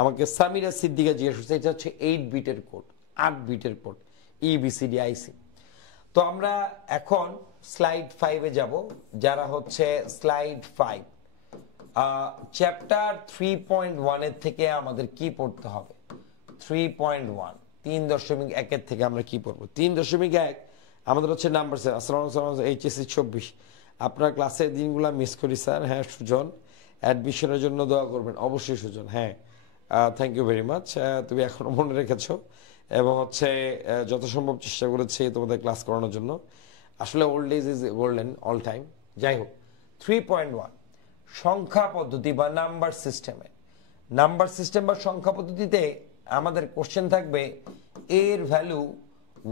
আমাকে সামিরা সিদ্দিকা জিজ্ঞেস করছে, এটা হচ্ছে 8 বিটের কোড, 8 বিটের কোড, EBCDIC। তো আমরা এখন স্লাইড 5-এ যাব। যারা হচ্ছে স্লাইড 5, চ্যাপ্টার 3.1 এর থেকে আমাদের কি পড়তে হবে? 3.1 3.1 এর থেকে আমরা কি পড়বো? 3.1 আমাদের হচ্ছে নাম্বার স্যার। আসসালামু আলাইকুম, HSC 24। আপনার ক্লাসের দিনগুলো মিস করি স্যার। হ্যাঁ সুজন, অ্যাডমিশনের জন্য দোয়া করবেন অবশ্যই সুজন। হ্যাঁ থ্যাংক ইউ ভেরি মাচ, তুমি এখনো মনে রেখেছো এবং হচ্ছে যত সম্ভব চেষ্টা করেছি তোমাদের ক্লাস করানোর জন্য। আসলে old age is golden all time. যাই হোক, 3.1 সংখ্যা পদ্ধতি বা নাম্বার সিস্টেমে, নাম্বার সিস্টেম বা সংখ্যা পদ্ধতিতে আমাদের কোশ্চেন থাকবে এ এর ভ্যালু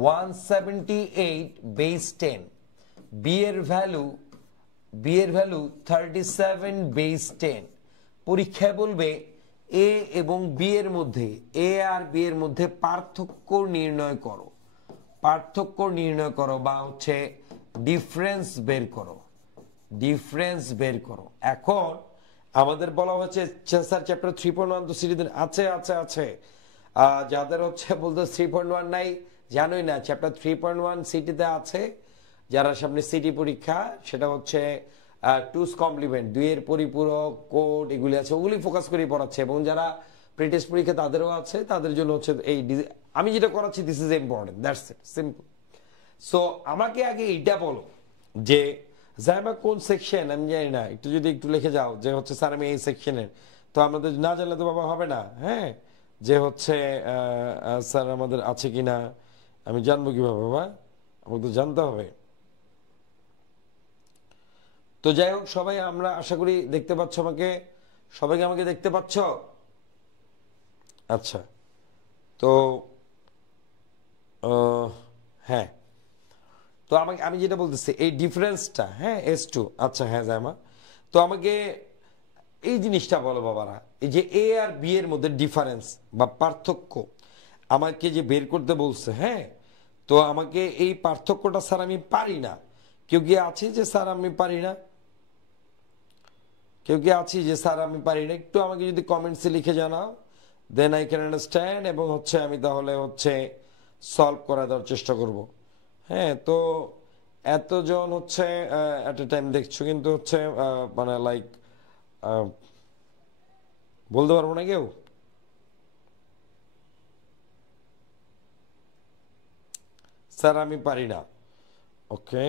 178 বেস 10, বি এর ভ্যালু 37 বেস 10। পরীক্ষায় বলবে এ এবং বি এর মধ্যে, এ আর বি এর মধ্যে পার্থক্য নির্ণয় করো, পার্থক্য নির্ণয় করো বা হচ্ছে ডিফারেন্স বের করো, ডিফারেন্স বের করো। এখন আমাদের বলা হচ্ছে স্যার চ্যাপ্টার 3.1 তো সিরিজ আছে আছে আছে, যাদের হচ্ছে বলতে 3.1 নাই জানোই না, চ্যাপ্টার 3.1 সিটিতে আছে। যারা সামনে সিটি পরীক্ষা, সেটা হচ্ছে টুস কমপ্লিমেন্ট, 2 এর পরিপূরক, কোড, এগুলি আছে, ওগুলি ফোকাস করে পড়াচ্ছে। এবং যারা প্রিটেস্ট পরীক্ষা তাদেরও আছে, তাদের জন্য হচ্ছে এই আমি যেটা করাচ্ছি this is important, that's it, simple. So আমাকে আগে এইটা বলো যে জাইমা কোন সেকশন আমি জানি না, একটু যদি একটু লিখে যাও যে হচ্ছে স্যার আমি এই সেকশনের। তো আমাদের না জানলে তো বাবা হবে না। হ্যাঁ, যে হচ্ছে স্যার আমাদের আছে কিনা আমি জানবো কিভাবে বাবা, আমাকে তো জানতে হবে। তো যাই হোক, সবাই আমরা আশা করি দেখতে পাচ্ছ আমাকে, সবাইকে আমাকে দেখতে পাচ্ছ? আচ্ছা, তো হ্যাঁ, তো আমাকে আমি যেটা বলতেছি এই ডিফারেন্সটা, হ্যাঁ S2, আচ্ছা হ্যাঁ জাইমা, তো আমাকে এই জিনিসটা বলো বাবারা, এই যে এ আর বি এর মধ্যে ডিফারেন্স বা পার্থক্য আমাকে যে বের করতে বলছে। হ্যাঁ, তো আমাকে এই পার্থক্যটা স্যার আমি পারি না, কেউ কি আছে যে স্যার আমি পারি না? কেউ কি আছি যে স্যার আমি পারি না? একটু আমাকে যদি কমেন্টসে লিখে জানাও, দেন আই ক্যান আন্ডারস্ট্যান্ড, এবং হচ্ছে আমি তাহলে হচ্ছে সলভ করা দেওয়ার চেষ্টা করব। হ্যাঁ, তো এতজন হচ্ছে এট এ টাইম দেখছো, কিন্তু হচ্ছে মানে লাইক বলতে পারবো না কেউ। স্যার আমি পারি না, ওকে।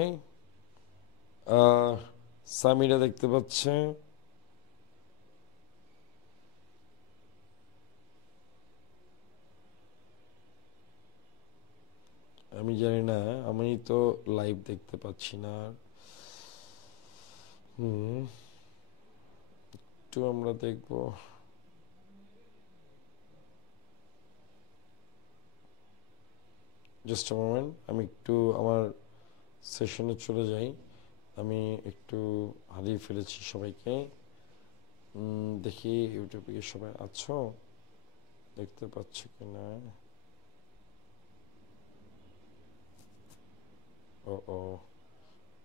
সামিরা দেখতে পাচ্ছে, আমি জানি না, আমি তো লাইভ দেখতে পাচ্ছি না। একটু আমরা দেখব, জাস্ট আ মোমেন্ট, আমি একটু আমার সেশনে চলে যাই। আমি একটু হারিয়ে ফেলেছি সবাইকে। দেখি ইউটিউবে কি সবাই আছো, দেখতে পাচ্ছ কিনা। Oh,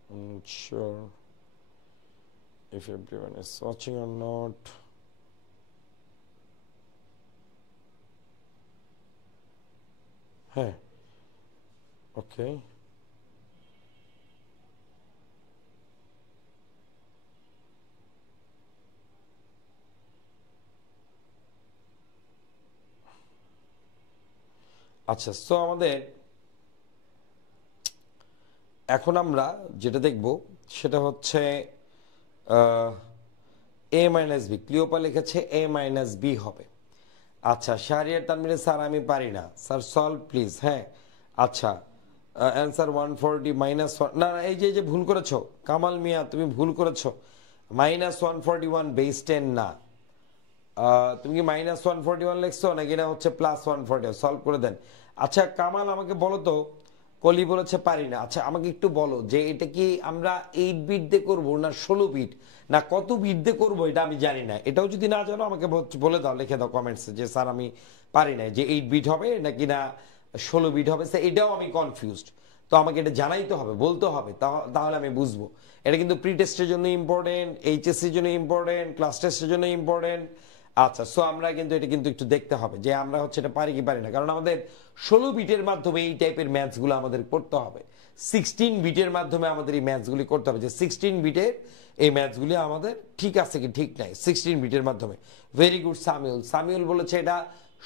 I'm not sure if everyone is watching or not. Hey, okay. আচ্ছা, সো আমাদের এখন আমরা যেটা দেখব সেটা হচ্ছে a মাইনাস বি। ক্লিওপা লিখেছে a মাইনাস বি হবে। আচ্ছা, শাহরিয়ার তানমিরে স্যার আমি পারি না, স্যার সলভ প্লিজ। হ্যাঁ, আচ্ছা, অ্যান্সার 140 মাইনাস 1, না এই যে ভুল করেছো কামাল মিয়া, তুমি ভুল করেছো। মাইনাস 141 বেস 10 না, তুমি কি মাইনাস 141 লিখছো নাকি এটা হচ্ছে প্লাস 140? সলভ করে দেন। আচ্ছা কামাল, আমাকে বলো তো, কলি বলেছে পারি না। আচ্ছা আমাকে একটু বলো যে এটা কি আমরা 8 বিট দিয়ে করবো না 16 বিট না কত বিট দিয়ে করবো, এটা আমি জানি না। এটাও যদি না জানো আমাকে বলে দাও, লিখে দাও কমেন্টসে যে স্যার আমি পারি না, যে 8 বিট হবে নাকি না 16 বিট হবে, এটাও আমি কনফিউজড। তো আমাকে এটা জানাইতে হবে, বলতে হবে, তাহলে আমি বুঝবো। এটা কিন্তু প্রি টেস্টের জন্য ইম্পর্টেন্ট, এইচএসসির জন্য ইম্পর্টেন্ট, ক্লাস টেস্টের জন্য ইম্পর্টেন্ট, আচ্ছা, সো আমরা কিন্তু এটা কিন্তু একটু দেখতে হবে যে আমরা হচ্ছে এটা পারি কি পারি না, কারণ আমাদের 16 বিটের মাধ্যমে এই টাইপের ম্যাথসগুলো আমাদের করতে হবে। 16 বিটের মাধ্যমে আমাদের এই ম্যাথসগুলি করতে হবে, যে 16 বিটের এই ম্যাথসগুলি আমাদের ঠিক আছে কি ঠিক নাই 16 বিটের মাধ্যমে। ভেরি গুড সামিউল, সামিউল বলেছে এটা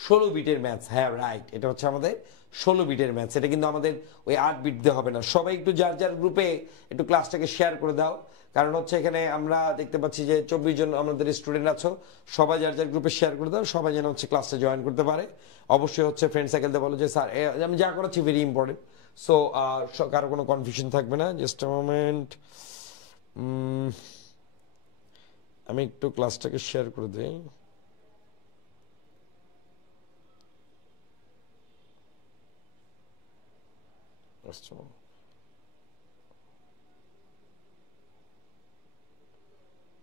16 বিটের ম্যাথস। হ্যাঁ রাইট, এটা হচ্ছে আমাদের 16 বিটের ম্যাথস। এটা কিন্তু আমাদের ওই 8 বিট দিয়ে হবে না। সবাই একটু যার যার গ্রুপে একটু ক্লাসটাকে শেয়ার করে দাও, কারণ হচ্ছে এখানে আমরা দেখতে পাচ্ছি যে 24 জন আমাদের স্টুডেন্ট আছো, সবাই যার যার গ্রুপে শেয়ার করে দাও, সবাই যেন হচ্ছে ক্লাসটা জয়েন করতে পারে। অবশ্যই হচ্ছে ফ্রেন্ড সার্কেলতে বলো যে স্যার আমি যা করাচ্ছি ভেরি ইম্পর্টেন্ট, সো কারো কোনো কনফিউশন থাকবে না। জাস্ট আ মোমেন্ট, আমি একটু ক্লাসটাকে শেয়ার করে দিই।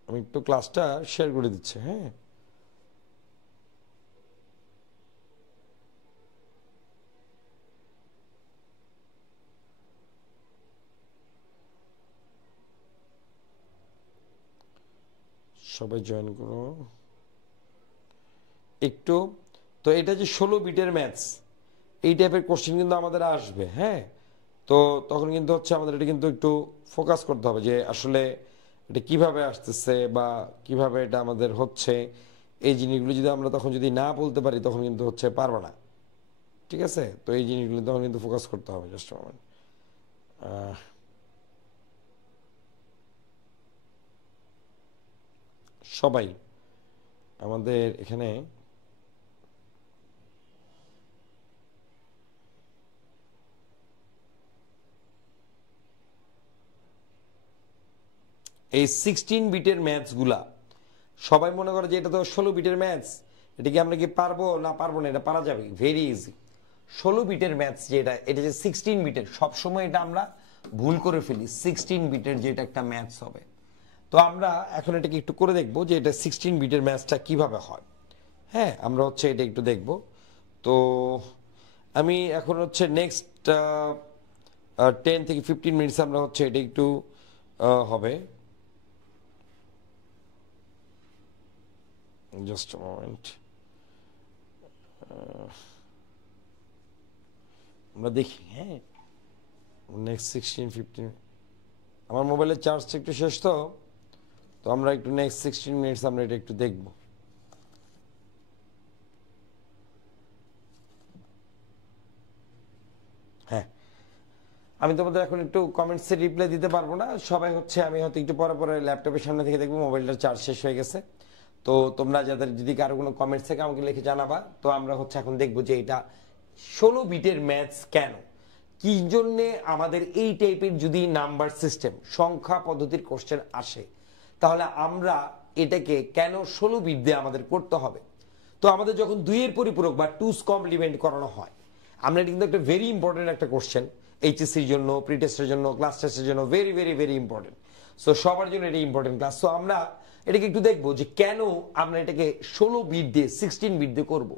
আমি একটু ক্লাসটা শেয়ার করে দিচ্ছি। হ্যাঁ, সবাই জয়েন করো একটু। তো এটা যে 16 বিটের ম্যাথস, এই টাইপের কোশ্চেন কিন্তু আমাদের আসবে। হ্যাঁ, তো তখন কিন্তু হচ্ছে আমাদের এটা কিন্তু একটু ফোকাস করতে হবে যে আসলে এটা কিভাবে আসতেছে বা কিভাবে এটা আমাদের হচ্ছে। এই জিনিসগুলো যদি আমরা তখন যদি না বলতে পারি তখন কিন্তু হচ্ছে পারবো না। ঠিক আছে, তো এই জিনিসগুলো তখন কিন্তু ফোকাস করতে হবে। জাস্ট মোমেন্ট, সবাই আমাদের এখানে এই 16 বিটের ম্যাথসগুলা সবাই মনে করে যে এটা তো 16 বিটের ম্যাথস, এটা কি আমরা কি পারবো না পারবো না, এটা পারা যাবে ভেরি ইজি। 16 বিটের ম্যাথস যেটা, এটা যে 16 বিটের, সবসময় এটা আমরা ভুল করে ফেলি। 16 বিটের যেটা একটা ম্যাথস হবে, তো আমরা এখন এটাকে একটু করে দেখবো যে এটা 16 বিটের ম্যাথসটা কিভাবে হয়। হ্যাঁ, আমরা হচ্ছে এটা একটু দেখব। তো আমি এখন হচ্ছে নেক্সট 10 থেকে 15 মিনিটস আমরা হচ্ছে এটা একটু হবে। জাস্ট আ মোমেন্ট, আমরা দেখি। হ্যাঁ, নেক্সট 16-15, আমার মোবাইলের চার্জটা একটু শেষ, তো তো আমরা একটু নেক্সট 16 মিনিটস আমরা এটা একটু দেখব। হ্যাঁ, আমি তোমাদের এখন একটু কমেন্টসে রিপ্লাই দিতে পারবো না, সবাই হচ্ছে আমি হয়তো একটু পরে পরে ল্যাপটপের সামনে থেকে দেখবো, মোবাইলটার চার্জ শেষ হয়ে গেছে। তো তোমরা যাদের যদি কারো কোনো কমেন্টস থেকে আমাকে লিখে জানাবা। তো আমরা হচ্ছে এখন দেখবো যে এটা 16 বিটের ম্যাথস কেন, কি জন্যে আমাদের এই টাইপের যদি নাম্বার সিস্টেম সংখ্যা পদ্ধতির কোশ্চেন আসে, তাহলে আমরা এটাকে কেন 16 বিট দিয়ে আমাদের করতে হবে। তো আমাদের যখন দুইয়ের পরিপূরক বা টুস কমপ্লিমেন্ট করানো হয়, আমরা এটা কিন্তু একটা ভেরি ইম্পর্টেন্ট একটা কোশ্চেন, এইচএসসির জন্য, প্রি টেস্টের জন্য, ক্লাস টেস্টের জন্য very very very important. So সবার জন্য এটা ইম্পর্টেন্ট ক্লাস। সো আমরা এটাকে একটু দেখবো যে কেন আমরা এটাকে 16 বিট দিয়ে 16 বিট দিয়ে করবো।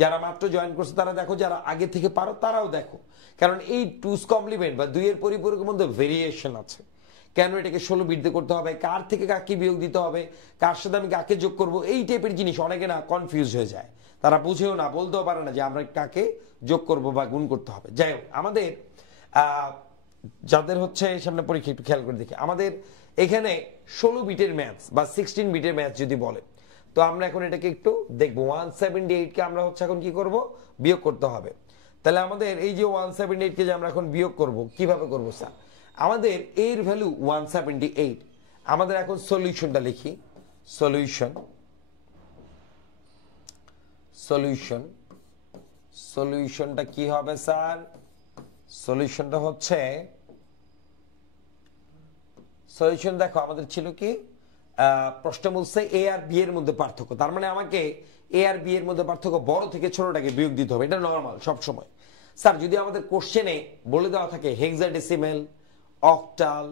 যারা মাত্র জয়েন করছে তারা দেখো, যারা আগে থেকে পারো তারাও দেখো, কারণ এই টুস কমপ্লিমেন্ট বা দুইয়ের পরিপূরকের মধ্যে ভেরিয়েশন আছে। কেন এটাকে 16 বিট দিয়ে করতে হবে, কার থেকে কাকে বিয়োগ দিতে হবে, কার সাথে আমি কাকে যোগ করব, এই টাইপের জিনিস অনেকে না কনফিউজ হয়ে যায়, তারা বুঝেও না, বলতেও পারে না যে আমরা কাকে যোগ করব বা গুণ করতে হবে। যাই হোক, আমাদের যাদের হচ্ছে সামনে পরীক্ষা একটু খেয়াল করে দেখি, আমাদের এখানে 16 বিটের ম্যাথস বা 16 বিটের ম্যাথস যদি বলে, তো আমরা এখন এটাকে একটু দেখবো। 178 কে আমরা হচ্ছে এখন কি করব, বিয়োগ করতে হবে। তাহলে আমাদের এই যে 178 কে যে আমরা এখন বিয়োগ করব, কিভাবে করব স্যার? আমাদের এর ভ্যালু 178, আমাদের এখন সলিউশনটা লিখি। সলিউশন সলিউশন সলিউশনটা কি হবে স্যার? সলিউশনটা হচ্ছে, সলিউশন দেখো আমাদের ছিল কি, প্রশ্ন বলছে এ আর বি এর মধ্যে পার্থক্য, তার মানে আমাকে এ আর বি এর মধ্যে পার্থক্য বড় থেকে ছোটটাকে বিয়োগ দিতে হবে, এটা নরমাল সব সময়। স্যার যদি আমাদের কোশ্চেনে বলে দেওয়া থাকে হেক্সাডেসিমেল, অক্টাল,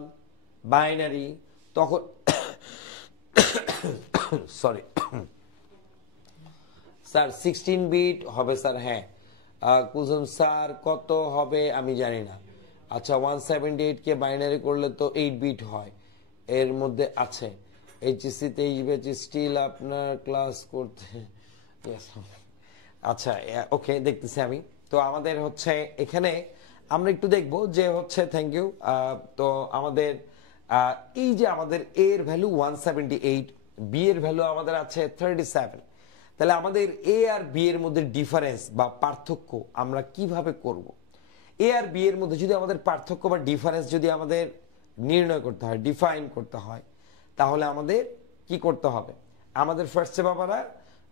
বাইনারি, তখন সরি স্যার 16 বিট হবে স্যার। হ্যাঁ, কুজন স্যার কত হবে আমি জানি না। আচ্ছা, 178 কে বাইনারি করলে তো 8 বিট হয়, এর মধ্যে আছে এইচএসসি 23 ব্যাচ স্টিল আপনার ক্লাস করতে আচ্ছা ওকে দেখতেছি আমি তো আমাদের হচ্ছে এখানে আমরা একটু দেখব যে হচ্ছে থ্যাংক ইউ তো আমাদের এই যে আমাদের এ এর ভ্যালু 178 বি এর ভ্যালু আমাদের আছে 37 তাহলে আমাদের এ আর বি এর মধ্যে ডিফারেন্স বা পার্থক্য আমরা কিভাবে করব এ আর বি এর মধ্যে যদি আমাদের পার্থক্য বা ডিফারেন্স যদি আমাদের নির্ণয় করতে হয় ডিফাইন করতে হয় তাহলে আমাদের কি করতে হবে আমাদের ফার্স্টে বাবারা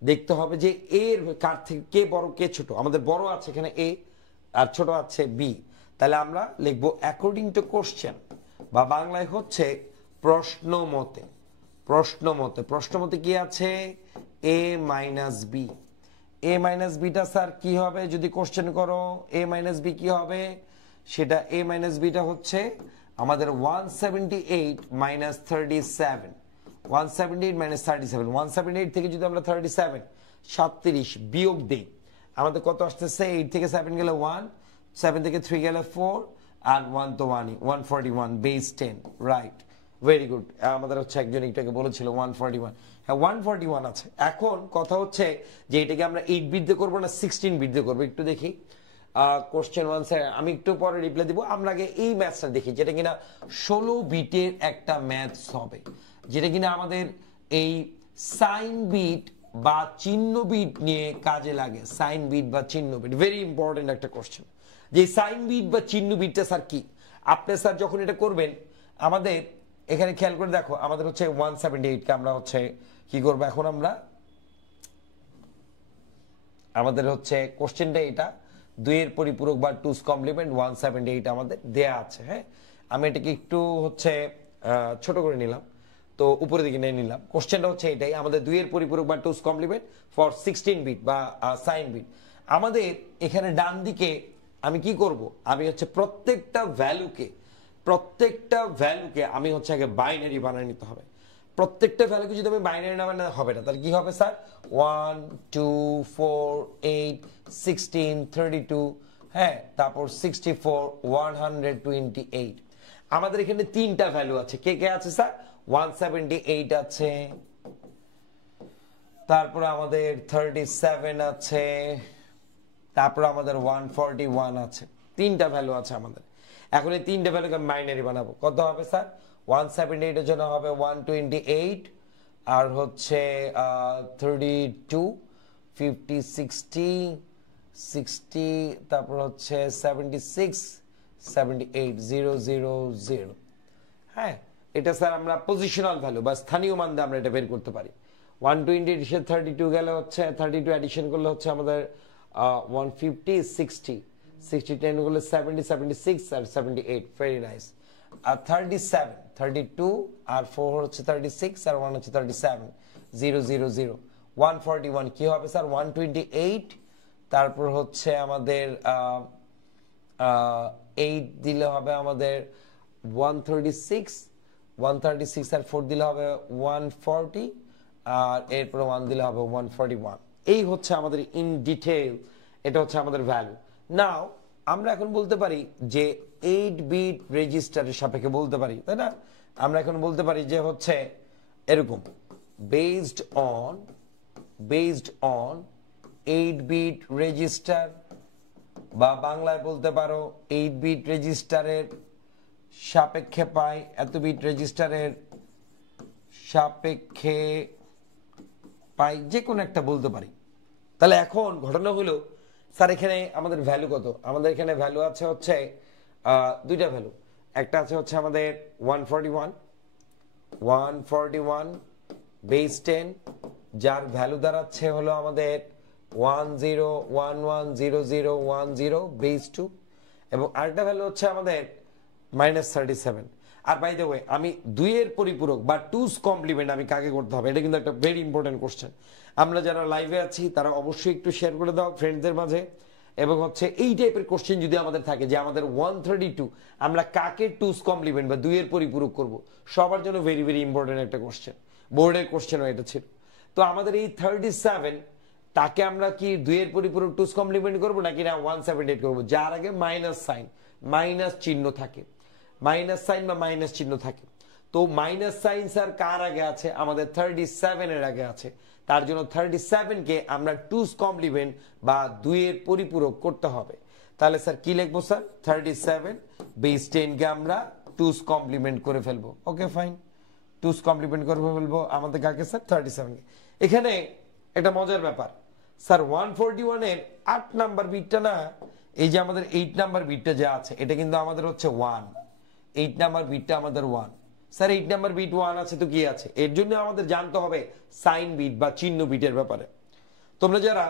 দেখতে হবে যে এ এর কার থেকে কে বড় কে ছোট আমাদের বড় আছে এখানে এ আর ছোট আছে বি তাহলে আমরা লিখবো অ্যাকর্ডিং টু কোশ্চেন বা বাংলায় হচ্ছে প্রশ্ন মতে প্রশ্ন মতে কি আছে এ minus B A minus beta sir কি হবে যদি কোশ্চেন করো এ মাইনাস বি কি হবে সেটা এ মাইনাস বিটা হচ্ছে আমাদের 178 মাইনাস 37 178 মাইনাস 37 178 থেকে যদি আমরা 37 37 বিয়োগ দেই আমাদের কত আসতেছে 8 থেকে 7 গেলে 1 7 থেকে 3 গেলে 4 আর 1 তো 1 141 বেস 10 রাইট ভেরি গুড আমাদের হচ্ছে একজন এটাকে বলেছিল 141 হ্যাঁ 141 আছে এখন কথা হচ্ছে যে এটাকে আমরা 8 বিট দিয়ে করব না 16 বিট দিয়ে করব একটু দেখি কোশ্চেন ওয়ান স্যার আমি একটু পরে রিপ্লাই দিব আমরা আগে এই ম্যাথসটা দেখি যেটা কিনা 16 বিটের একটা ম্যাথস হবে যেটা কিনা আমাদের এই সাইন বিট বা চিহ্ন বিট নিয়ে কাজে লাগে সাইন বিট বা চিহ্ন বিট ভেরি ইম্পর্টেন্ট একটা কোশ্চেন যে সাইন বিট বা চিহ্ন বিটটা স্যার কি আপনি স্যার যখন এটা করবেন আমাদের এখানে খেয়াল করে দেখো আমাদের হচ্ছে 178 কে আমরা হচ্ছে কি করব এখন আমরা আমাদের হচ্ছে কোশ্চেনটা এটা 2 এর পরিপূরক বা 2's কমপ্লিমেন্ট 178 আমাদের দেয়া আছে হ্যাঁ আমি এটাকে একটু হচ্ছে ছোট করে নিলাম তো উপরের দিকে নিয়ে নিলাম কোশ্চেনটা হচ্ছে এটাই আমাদের 2 এর পরিপূরক বা 2's কমপ্লিমেন্ট ফর 16 বিট বা সাইন বিট আমাদের এখানে ডান দিকে আমি কি করব আমি হচ্ছে প্রত্যেকটা ভ্যালুকে আমি হচ্ছে আগে বাইনারি বানিয়ে নিতে হবে প্রত্যেকটা ভ্যালুকে যদি আমি বাইনারি না বানাতে হবে না তাহলে কি হবে স্যার 1 2 4 8 16 32 হ্যাঁ তারপর 64 128 আমাদের এখানে তিনটা ভ্যালু আছে কে কে আছে স্যার 178 আছে তারপর আমাদের 37 আছে তারপর আমাদের 141 আছে তিনটা ভ্যালু আছে আমাদের এখন এই তিনটা ভ্যালুকে বাইনারি বানাবো কত হবে স্যার 178 এর জন্য হবে 128 আর হচ্ছে 32 50 60 60 তারপর হচ্ছে 76 78 000 হ্যাঁ এটা স্যার আমরা পজিশনাল ভ্যালু বা স্থানীয় মান দিয়ে আমরা এটা বের করতে পারি 128 এর 32 গেলে হচ্ছে 32 এডিশন করলে হচ্ছে আমাদের 150 60 60 10 গুলো 70 76 আর 78 ভেরি নাইস আর 37 32 আর 4 হচ্ছে 36 আর 1 হচ্ছে 37 000 141 কি হবে স্যার 128 তারপর হচ্ছে আমাদের 8 দিলে হবে আমাদের 136 136 আর 4 দিলে হবে 140 আর এরপর 1 দিলে হবে 141 এই হচ্ছে আমাদের ইন ডিটেইল এটা হচ্ছে আমাদের ভ্যালু নাও আমরা এখন বলতে পারি যে 8 বিট রেজিস্টারের সাপেক্ষে বলতে পারি তাই না আমরা এখন বলতে পারি যে হচ্ছে এরকম বেসড অন 8 বিট রেজিস্টার বা বাংলায় বলতে পারো 8 বিট রেজিস্টারের সাপেক্ষে পাই এত বিট রেজিস্টারের সাপেক্ষে পাই যে কোনো একটা বলতে পারি তাহলে এখন ঘটনা হলো স্যার এখানে আমাদের ভ্যালু কত আমাদের এখানে ভ্যালু আছে হচ্ছে দুইটা ভ্যালু একটা আছে হচ্ছে আমাদের 141 বেস 10 যার ভ্যালু দাঁড়াচ্ছে হলো আমাদের 10110010 বেস 2 এবং আরেকটা ভ্যালু হচ্ছে আমাদের -37 আর বাই দ্য ওয়ে আমি 2 এর পরিপূরক বা 2's কমপ্লিমেন্ট আমি কাকে করতে হবে এটা কিন্তু একটা ভেরি ইম্পর্টেন্ট কোশ্চেন আমরা যারা লাইভে আছি তারা অবশ্যই একটু শেয়ার করে দাও ফ্রেন্ডদের মাঝে এবং হচ্ছে এই টাইপের কোশ্চেন যদি আমাদের থাকে যে আমাদের 132 আমরা কাকে 2's কমপ্লিমেন্ট বা 2 এর পরিপূরক করব সবার জন্য ভেরি ভেরি ইম্পর্টেন্ট একটা কোশ্চেন বোর্ডের কোশ্চেনও এটা ছিল তো আমাদের এই 37 তাকে আমরা কি 2 এর পরিপূরক 2's কমপ্লিমেন্ট করব নাকি না 178 করব যার আগে মাইনাস সাইন মাইনাস চিহ্ন থাকে মাইনাস সাইন বা মাইনাস চিহ্ন থাকে তো মাইনাস সাইন স্যার কার আগে আছে, আমাদের 37 এর আগে আছে, তার জন্য 37 কে আমরা 2's কমপ্লিমেন্ট বা 2 এর পরিপূরক করতে হবে। তাহলে স্যার কি লিখবো স্যার, 37 বেস 10 কে আমরা 2's কমপ্লিমেন্ট করে ফেলবো। ওকে ফাইন, 2's কমপ্লিমেন্ট করে ফেলবো আমাদের কাকে স্যার, 37 কে। এখানে একটা মজার ব্যাপার স্যার, 141 এর 8 নাম্বার বিটটা না, এই যে আমাদের 8 নাম্বার বিটটা যে আছে এটা কিন্তু আমাদের হচ্ছে 1, 8 নাম্বার বিটটা আমাদের 1। স্যার 8 নাম্বার বিট 1 আছে তো কি আছে, এর জন্য আমাদের জানতে হবে সাইন বিট বা চিহ্ন বিটের ব্যাপারে। তোমরা যারা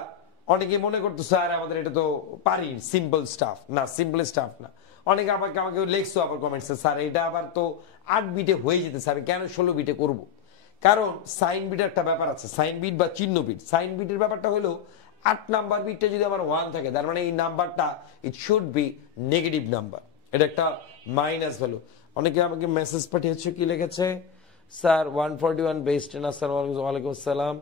অনেকে মনে করতো স্যার আমাদের এটা তো পারি সিম্পল স্টাফ, না সিম্পল স্টাফ না। অনেকে আমাকে লেখছো আবার কমেন্টসে, স্যার এটা আবার তো 8 বিটে হয়ে যেতে, স্যার কেন 16 বিটে করব? কারণ সাইন বিটের একটা ব্যাপার আছে, সাইন বিট বা চিহ্ন বিট। সাইন বিটের ব্যাপারটা হলো 8 নাম্বার বিটটা যদি আমার 1 থাকে, তার মানে এই নাম্বারটা it should be negative number, এটা একটা মাইনাস ভ্যালু। অনেকে আমাকে মেসেজ পাঠিয়েছে, কি লিখেছে, স্যার 141 বেস 10, আসসালামু আলাইকুম আসসালাম,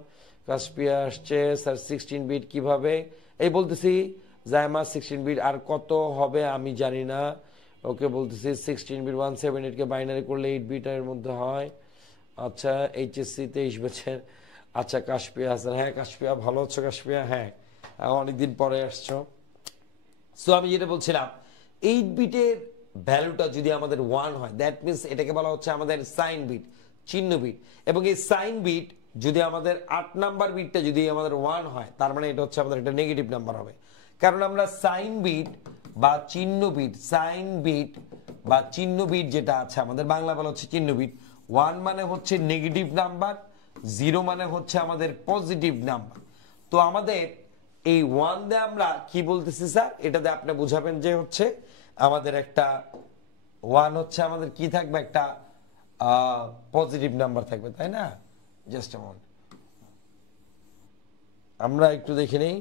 কাশপিয়া আসছে স্যার 16 বিট কিভাবে, এই বলতেছি জায়মা 16 বিট আর কত হবে আমি জানি না, ওকে বলতেছি 16 বিট 178 কে বাইনারি করলে 8 বিট এর মধ্যে হয়। আচ্ছা এইচএসসি 23 বছর, আচ্ছা কাশপিয়া হাসান, হ্যাঁ কাশপিয়া ভালো আছো কাশপিয়া, হ্যাঁ অনেকদিন পরে আসছো। সো আমি যেটা বলছিলাম 8 বিটের ভ্যালুটা যদি আমাদের 1 হয়, দ্যাট মিনস এটাকে বলা হচ্ছে আমাদের সাইন বিট, চিহ্ন বিট। এবং এই সাইন বিট যদি আমাদের 8 নাম্বার বিটটা যদি আমাদের 1 হয়, তার মানে এটা হচ্ছে আমাদের একটা নেগেটিভ নাম্বার হবে। কারণ আমরা সাইন বিট বা চিহ্ন বিট, সাইন বিট বা চিহ্ন বিট যেটা আছে আমাদের বাংলা বলা হচ্ছে চিহ্ন বিট, 1 মানে হচ্ছে নেগেটিভ নাম্বার, 0 মানে হচ্ছে আমাদের পজিটিভ নাম্বার। তো আমাদের এই 1 দিয়ে আমরা কি বলতেছি স্যার, এটাতে আপনি বুঝাবেন যে হচ্ছে আমাদের একটা 1 হচ্ছে আমাদের কি থাকবে, একটা পজিটিভ নাম্বার থাকবে, তাই না? জাস্ট এ মোমেন্ট, আমরা একটু দেখে নেই।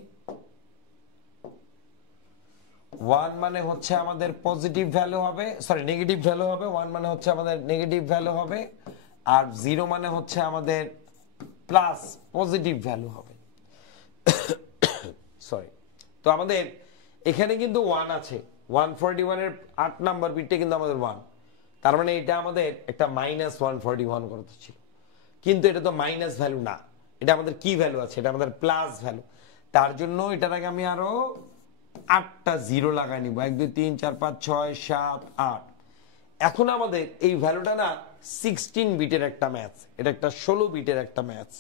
1 মানে হচ্ছে আমাদের পজিটিভ ভ্যালু হবে, সরি নেগেটিভ ভ্যালু হবে, 1 মানে হচ্ছে আমাদের নেগেটিভ ভ্যালু হবে, আর 0 মানে হচ্ছে আমাদের প্লাস পজিটিভ ভ্যালু হবে। সরি, তো আমাদের এখানে কিন্তু 1 আছে, 141 এর 8 নাম্বার বিটটা কিন্তু আমাদের 1, তার মানে এটা আমাদের একটা মাইনাস 141 করতে ছিল, কিন্তু এটা তো মাইনাস ভ্যালু না, এটা আমাদের কি ভ্যালু আছে, এটা আমাদের প্লাস ভ্যালু। তার জন্য এটার আগে আমি আরো 8টা জিরো লাগাই নিব, 1 2 3 4 5 6 7 8। এখন আমাদের এই ভ্যালুটা না 16 বিটের একটা ম্যাথস, এটা একটা 16 বিটের একটা ম্যাথস।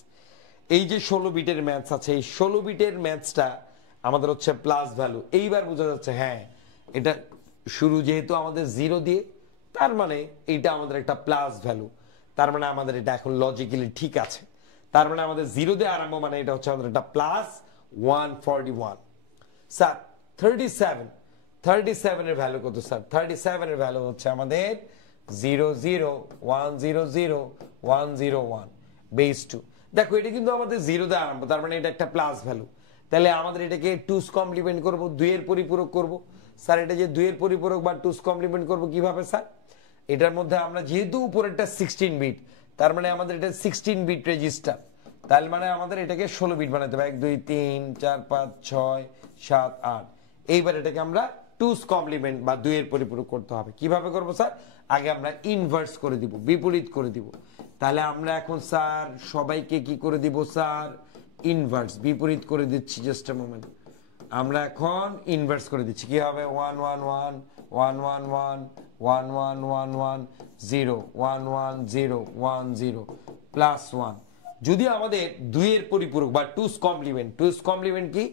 এই যে 16 বিটের ম্যাথস আছে, এই 16 বিটের ম্যাথসটা আমাদের হচ্ছে প্লাস ভ্যালু। এইবার বোঝা যাচ্ছে হ্যাঁ এটা শুরু যেহেতু আমাদের 0 দিয়ে, তার মানে এইটা আমাদের একটা প্লাস ভ্যালু, তার মানে আমাদের এটা এখন লজিক্যালি ঠিক আছে। তার মানে আমাদের 0 দিয়ে আরম্ভ, মানে এটা হচ্ছে আমাদের একটা প্লাস 141। স্যার 37 এর ভ্যালু কত স্যার? 37 এর ভ্যালু হচ্ছে আমাদের 001001001 বেস 2। দেখো এটা কিন্তু আমাদের 0 দিয়ে আরম্ভ, তার মানে এটা একটা প্লাস ভ্যালু। তাহলে আমাদের এটাকে 2's কমপ্লিমেন্ট করব, 2 এর পরিপূরক করব। স্যার এটা যে 2 এর পরিপূরক বা 2's কমপ্লিমেন্ট করব কিভাবে স্যার? এটার মধ্যে আমরা যেহেতু উপরেরটা 16 বিট, তার মানে আমাদের এটা 16 বিট রেজিস্টার, তার মানে আমাদের এটাকে 16 বিট বানাতে হবে। 1 2 3 4 5 6 7 8। এইবার এটাকে আমরা 2's কমপ্লিমেন্ট বা 2 এর পরিপূরক করতে হবে। কিভাবে করব স্যার? আগে আমরা ইনভার্স করে দিব, বিপরীত করে দিব। তাহলে আমরা এখন স্যার সবাইকে কি করে দিব স্যার? ইনভার্স, বিপরীত করে দিচ্ছি। জাস্ট আ মোমেন্ট, আমরা এখন ইনভার্স করে দিচ্ছি। কি হবে? 1 1 1 1 1 1 1 1 1 1 0 1 1 0 1 0 প্লাস 1। যদি আমাদের 2 এর পরিপূরক বা 2's কমপ্লিমেন্ট, 2's কমপ্লিমেন্ট কি?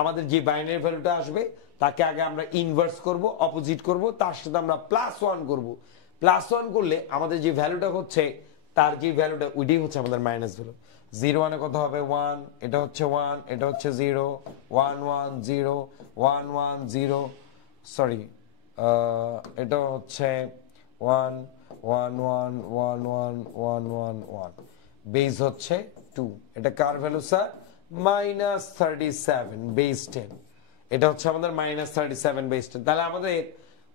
আমাদের যে বাইনারি ভ্যালুটা আসবে তাকে আগে আমরা ইনভার্স করব, অপোজিট করব, তার সাথে আমরা প্লাস 1 করব। প্লাস 1 করলে আমাদের যে ভ্যালুটা হচ্ছে, তার যে ভ্যালুটা ওইটাই হচ্ছে আমাদের মাইনাস ভ্যালু। 0 1 কত হবে? 1, এটা হচ্ছে 1, এটা হচ্ছে 0 1 1 0 1 1 0, সরি এটা হচ্ছে 1 1 1 1 1 1 1 1, বেস হচ্ছে 2। এটা কার ভ্যালু স্যার? -37 বেস 10। এটা হচ্ছে আমাদের -37 বেস 10। তাহলে আমাদের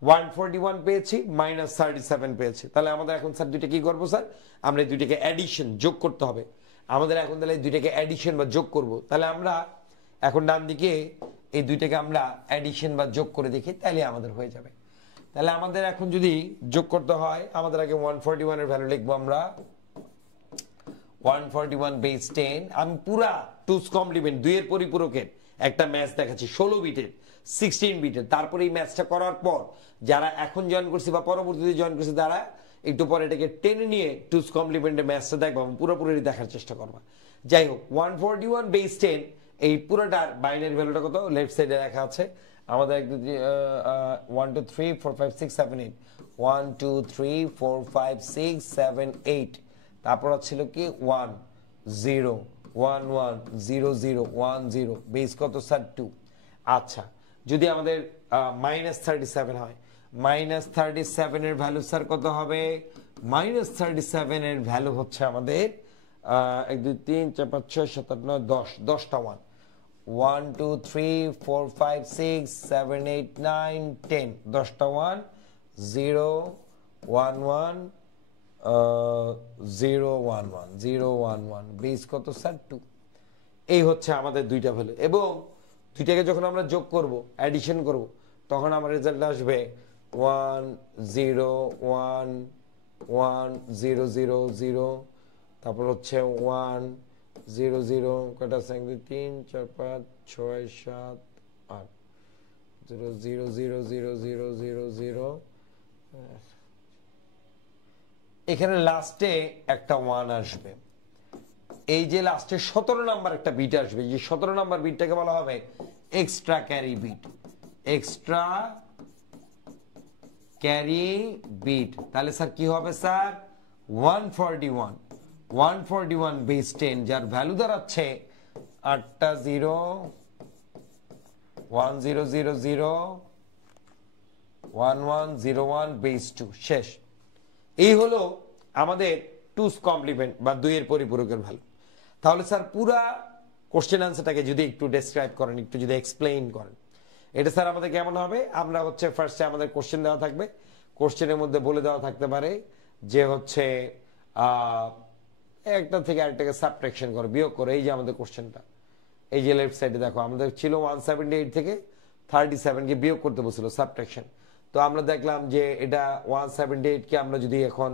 141 পেয়েছি, -37 পেয়েছি। তাহলে আমাদের এখন স্যার দুইটা কি করবো স্যার? আমরা এই দুইটাকে অ্যাডিশন, যোগ করতে হবে আমাদের। এখন তাহলে এই দুইটাকে অ্যাডিশন বা যোগ করব। তাহলে আমরা এখন ডান দিকে এই দুইটাকে আমরা অ্যাডিশন বা যোগ করে দেখি, তাহলে আমাদের হয়ে যাবে। তাহলে আমাদের এখন যদি যোগ করতে হয় আমাদের আগে 141 এর ভ্যালু লিখবো আমরা 141 বেস 10 আমি পুরা টুস কমপ্লিমেন্ট 2 এর পরিপূরকের একটা ম্যাচ দেখাচ্ছি 16 বিটের 16 বিটের তারপরে এই ম্যাচটা করার পর যারা এখন জয়েন করছে বা পরবর্তীতে জয়েন করছে তারা একটু পরে এটাকে টেনে নিয়ে টুস কমপ্লিমেন্টের ম্যাচটা দেখবো পুরোপুরি দেখার চেষ্টা করবা যাই হোক 141 বেস 10 এই পুরোটার বাইনারি ভ্যালুটা কত লেফট সাইডে লেখা আছে আমাদের 1 2 3 4 5 6 7 8 1 2 3 4 5 6 7 8 তারপর ছিল কি 1 0 1 1 0 0 1 0 বেস কত স্যার 2 আচ্ছা যদি আমাদের -37 হয় -37 এর ভ্যালু স্যার কত হবে -37 এর ভ্যালু হচ্ছে আমাদের 1 2 3 4 5 6 7 8 9 10 10টা 1 1 2 3 4 5 6 7 8 9 10 10টা 1 0 1 1 0 1 1 0 1 1 বেস কত স্যার 2 এই হচ্ছে আমাদের দুইটা ভ্যালু এবং দুইটাকে যখন আমরা যোগ করব অ্যাডিশন করব তখন আমার রেজাল্ট আসবে 1 0 1 1 0 0 0 তারপর হচ্ছে 1 0 0 কয়টা আছে 1 2 3 4 5 6 7 8 0 0 0 0 0 0 0 এখানে লাস্টে একটা 1 আসবে এই যে লাস্টে 17 নাম্বার একটা বিট আসবে যে 17 নাম্বার বিটটাকে বলা হবে extra carry bit extra carry bit তাহলে স্যার কি হবে স্যার 141 141 বেস 10 যার ভ্যালু দাঁড়াচ্ছে 8টা 0 1 0 0 0 1 1 0 1 বেস 2 শেষ এই হলো আমাদের টুস কমপ্লিমেন্ট বা 2 এর পরিপূরকের ভ্যালু তাহলে স্যার পুরা কোশ্চেন আনসারটাকে যদি একটু ডেসক্রাইব করেন একটু যদি এক্সপ্লেইন করেন এটা স্যার আমাদের কেমন হবে আমরা হচ্ছে ফার্স্টে আমাদের কোশ্চেন দেওয়া থাকবে কোশ্চেনের মধ্যে বলে দেওয়া থাকতে পারে যে হচ্ছে একটা থেকে আরেকটাকে সাবট্রাকশন করে বিয়োগ করে এই যে আমাদের কোশ্চেনটা এই যে লেফট সাইডে দেখো আমাদের ছিল 178 থেকে 37 কে বিয়োগ করতে বলছিল সাবট্রাকশন তো আমরা দেখলাম যে এটা 178 কে আমরা যদি এখন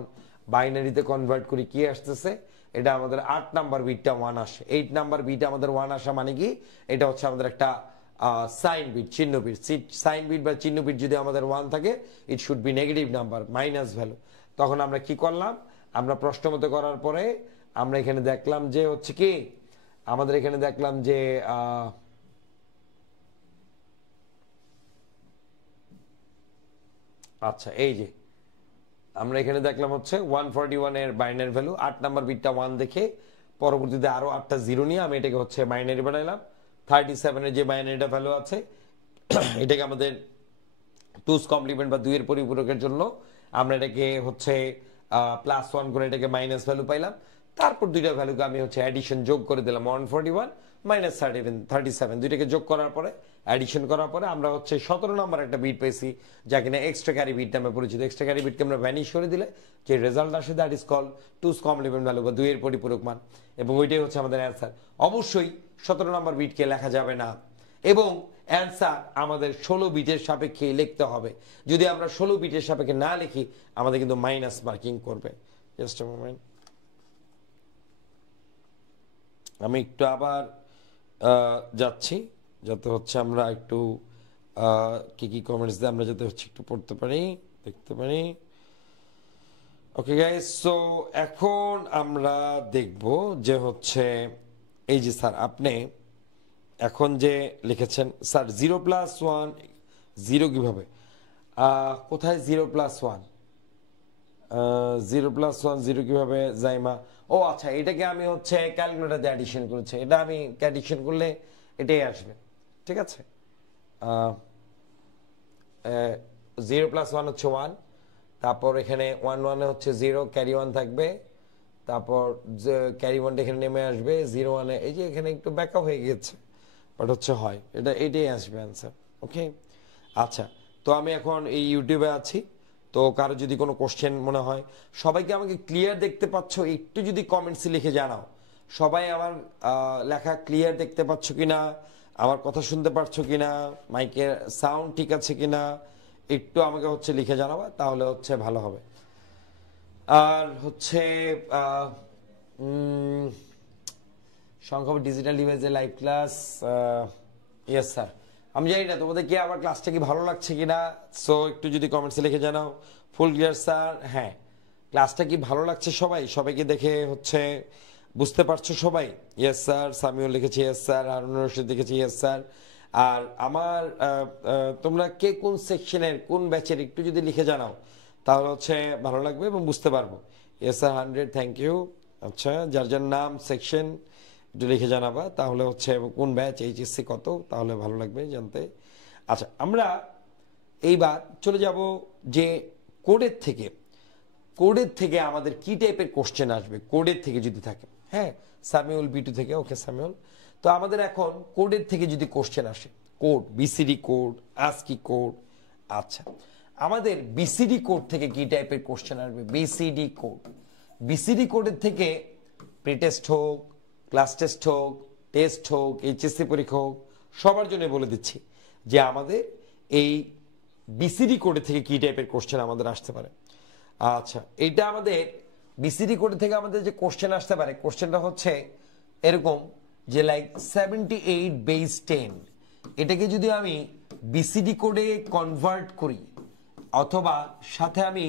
বাইনারিতে কনভার্ট করি কি আসতেছে এটা আমাদের 8 নাম্বার বিটটা 1 আসে 8 নাম্বার বিট আমাদের 1 আসা মানে কি এটা হচ্ছে আমাদের একটা সাইন বিট চিহ্ন বিট সাইন বিট বা চিহ্ন বিট যদি আমাদের 1 থাকে it should be negative number minus value তখন আমরা কি করলাম আমরা প্রশ্ন মতো করার পরে আমরা এখানে দেখলাম যে হচ্ছে কি আমাদের এখানে দেখলাম যে আচ্ছা এই যে আমরা এখানে দেখলাম হচ্ছে 141 এর বাইনারি ভ্যালু 8 নাম্বার বিটটা 1 দেখে পরবর্তীতে আরো 8টা 0 নিয়ে আমি এটাকে হচ্ছে বাইনারি বানাইলাম 37 এর যে বাইনারিটা ভ্যালু আছে এটাকে আমাদের টুস কমপ্লিমেন্ট বা 2 এর পরিপূরকের জন্য আমরা এটাকে হচ্ছে +1 করে এটাকে মাইনাস ভ্যালু পাইলাম তারপর দুইটা ভ্যালুকে আমি হচ্ছে অ্যাডিশন যোগ করে দিলাম 141 -37 দুইটাকে যোগ করার পরে অ্যাডিশন করার পরে আমরা হচ্ছে 17 নম্বর একটা বিট পেয়েছি যা কিনা এক্সট্রা ক্যারি বিট নামে পরিচিত এক্সট্রা ক্যারি বিটকে আমরা ভ্যানিশ করে দিলে যে রেজাল্ট আসে that is call two's complement value বা 2 এর পরিপূরক মান এবং ওইটাই হচ্ছে আমাদের অ্যান্সার অবশ্যই 17 নম্বর বিটকে লেখা যাবে না এবং অ্যান্সার আমাদের 16 বিটের সাপেক্ষে লিখতে হবে যদি আমরা 16 বিটের সাপেক্ষে না লিখি আমাদের কিন্তু মাইনাস মার্কিং করবে জাস্ট আ মোমেন্ট আমি একটু আবার যাচ্ছি যাতে হচ্ছে আমরা একটু কি কি কমেন্টস দিয়ে আমরা যাতে হচ্ছে একটু পড়তে পারি দেখতে পারি ওকে গাইস সো এখন আমরা দেখব যে হচ্ছে এই যে স্যার আপনি এখন যে লিখেছেন স্যার 0+1 0 কিভাবে কোথায় 0+1 0+1 0 কিভাবে জাইমা ও আচ্ছা এটাকে আমি হচ্ছে ক্যালকুলেটর দিয়ে অ্যাডিশন করেছি এটা আমি অ্যাডিশন করলে এটাই আসবে ঠিক আছে 0+1 হচ্ছে 1 তারপর এখানে 1 1 হচ্ছে 0 ক্যারি 1 থাকবে তারপর ক্যারি 1 এখানে নেমে আসবে 0 1 এই যে এখানে একটু ব্যাকআপ হয়ে গেছে বাট হচ্ছে হয় এটা এটাই আসবে অ্যান্সার ওকে আচ্ছা তো আমি এখন এই ইউটিউবে আছি তো কারো যদি কোনো কোশ্চেন মনে হয় সবাইকে আমাকে ক্লিয়ার দেখতে পাচ্ছ একটু যদি কমেন্টসে লিখে জানাও সবাই আমার লেখা ক্লিয়ার দেখতে পাচ্ছ কিনা আমার কথা শুনতে পারছো কিনা মাইকের সাউন্ড ঠিক আছে কিনা একটু আমাকে হচ্ছে লিখে জানাবা, তাহলে হচ্ছে ভালো হবে। আর হচ্ছে সংখ্যা ডিজিটাল ডিভাইসে লাইভ ক্লাস, ইয়েস স্যার। আমি জানি না তোমাদের কি আমার ক্লাসটা কি ভালো লাগছে কিনা, সো একটু যদি কমেন্টসে লিখে জানাও। ফুল ক্লিয়ার স্যার, হ্যাঁ ক্লাসটা কি ভালো লাগছে সবাই, সবাইকে দেখে হচ্ছে বুঝতে পারছো সবাই? Yes sir. সামিউল লিখেছি ইয়েস স্যার, হারুন রশিদ লিখেছি ইয়েস স্যার। আর আমার তোমরা কে কোন সেকশনের কোন ব্যাচের একটু যদি লিখে জানাও তাহলে হচ্ছে ভালো লাগবে এবং বুঝতে পারবো। Yes sir 100, thank you. আচ্ছা, যার যার নাম সেকশন একটু লিখে জানাবা, তাহলে হচ্ছে কোন ব্যাচ, এইচএসসি কত, তাহলে ভালো লাগবে জানতে। আচ্ছা, আমরা এইবার চলে যাব যে কোডের থেকে, কোডের থেকে আমাদের কি টাইপের কোশ্চেন আসবে কোডের থেকে যদি থাকে। হ্যাঁ, সামিউল বিটু থেকে, ওকে সামিউল। তো আমাদের এখন কোডের থেকে যদি কোশ্চেন আসে, code, BCD code, ASCII code. আচ্ছা, আমাদের বিসিডি কোড থেকে কি টাইপের কোশ্চেন আসবে? বিসিডি কোড, বিসিডি কোডের থেকে প্রিটেস্ট হোক, ক্লাস টেস্ট হোক, টেস্ট হোক, এইচএসসি পরীক্ষা হোক, সবার জন্য বলে দিচ্ছি যে আমাদের এই বিসিডি কোডের থেকে কি টাইপের কোশ্চেন আমাদের আসতে পারে। আচ্ছা, এইটা আমাদের বিসিডি কোড থেকে আমাদের যে কোশ্চেন আসতে পারে, কোশ্চেনটা হচ্ছে এরকম যে লাইক 78 বেস 10, এটাকে যদি আমি বিসিডি কোডে কনভার্ট করি অথবা সাথে আমি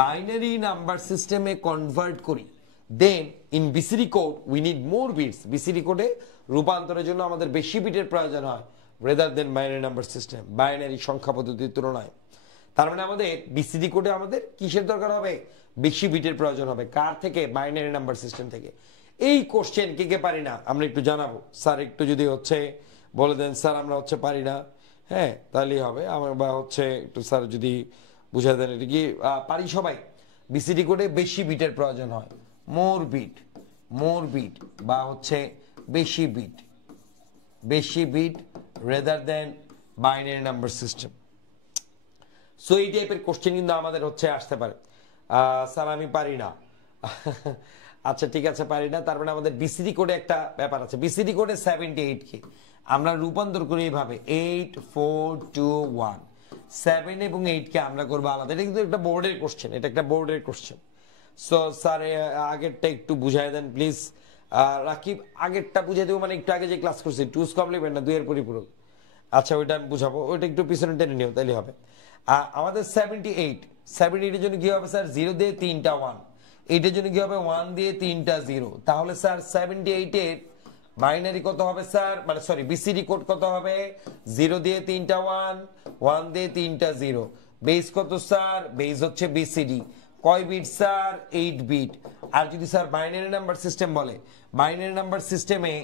বাইনারি নাম্বার সিস্টেমে কনভার্ট করি, then in BCD code we need more bits. BCD কোডে রূপান্তরের জন্য আমাদের বেশি বিটের প্রয়োজন হয় rather than binary number system, binary সংখ্যা পদ্ধতির তুলনায়। তার মানে আমাদের বিসিডি কোডে আমাদের কিসের দরকার হবে? বেশি বিটের প্রয়োজন হবে। কার থেকে? বাইনারি নাম্বার সিস্টেম থেকে। এই কোশ্চেন কে কে পারি না আমরা একটু জানাবো। স্যার একটু যদি হচ্ছে বলে দেন স্যার আমরা হচ্ছে পারি না, হ্যাঁ তাহলেই হবে। আমার বা হচ্ছে একটু স্যার যদি বুঝাই দেন এটা কি পারি সবাই? বিসিডি কোডে বেশি বিটের প্রয়োজন হয়, মোর বিট বা হচ্ছে বেশি bit rather than binary number system. So এই টাইপের কোশ্চেন কিন্তু আমাদের হচ্ছে আসতে পারে। স্যার আমি পারি না। আচ্ছা ঠিক আছে, পারি না, তার মানে আমাদের বিসিডি কোডে একটা ব্যাপার আছে। বিসিডি কোডে 78 কে আমরা রূপান্তর করি এইভাবে 8 4 2 1। 7 এবং 8 কে আমরা করবো আলাদা। এটা কিন্তু একটা বোর্ডের কোশ্চেন, এটা একটা বোর্ডের কোশ্চেন। সো স্যার আগেরটা একটু বুঝাই দেন প্লিজ। রাকিব আগেরটা বুঝাই দেবো, মানে একটু আগে যে ক্লাস করছি, টুস কমপ্লিমেন্ট না 2 এর পরিপূরক। আচ্ছা ওইটা আমি বুঝাবো, ওইটা একটু পিছনে টেনে নিও তাইলে হবে। আমাদের 78 এর জন্য কি হবে স্যার? 0 দিয়ে 3টা 1, এইটার জন্য কি হবে? 1 দিয়ে 3টা 0। তাহলে স্যার 78 এর বাইনারি কত হবে স্যার, মানে সরি বিসিডি কোড কত হবে? 0 দিয়ে 3টা 1, 1 দিয়ে 3টা 0। বেস কত স্যার? বেস হচ্ছে বিসিডি। কয় বিট স্যার? 8 বিট। আর যদি স্যার বাইনারি নাম্বার সিস্টেম বলে, বাইনারি নাম্বার সিস্টেমে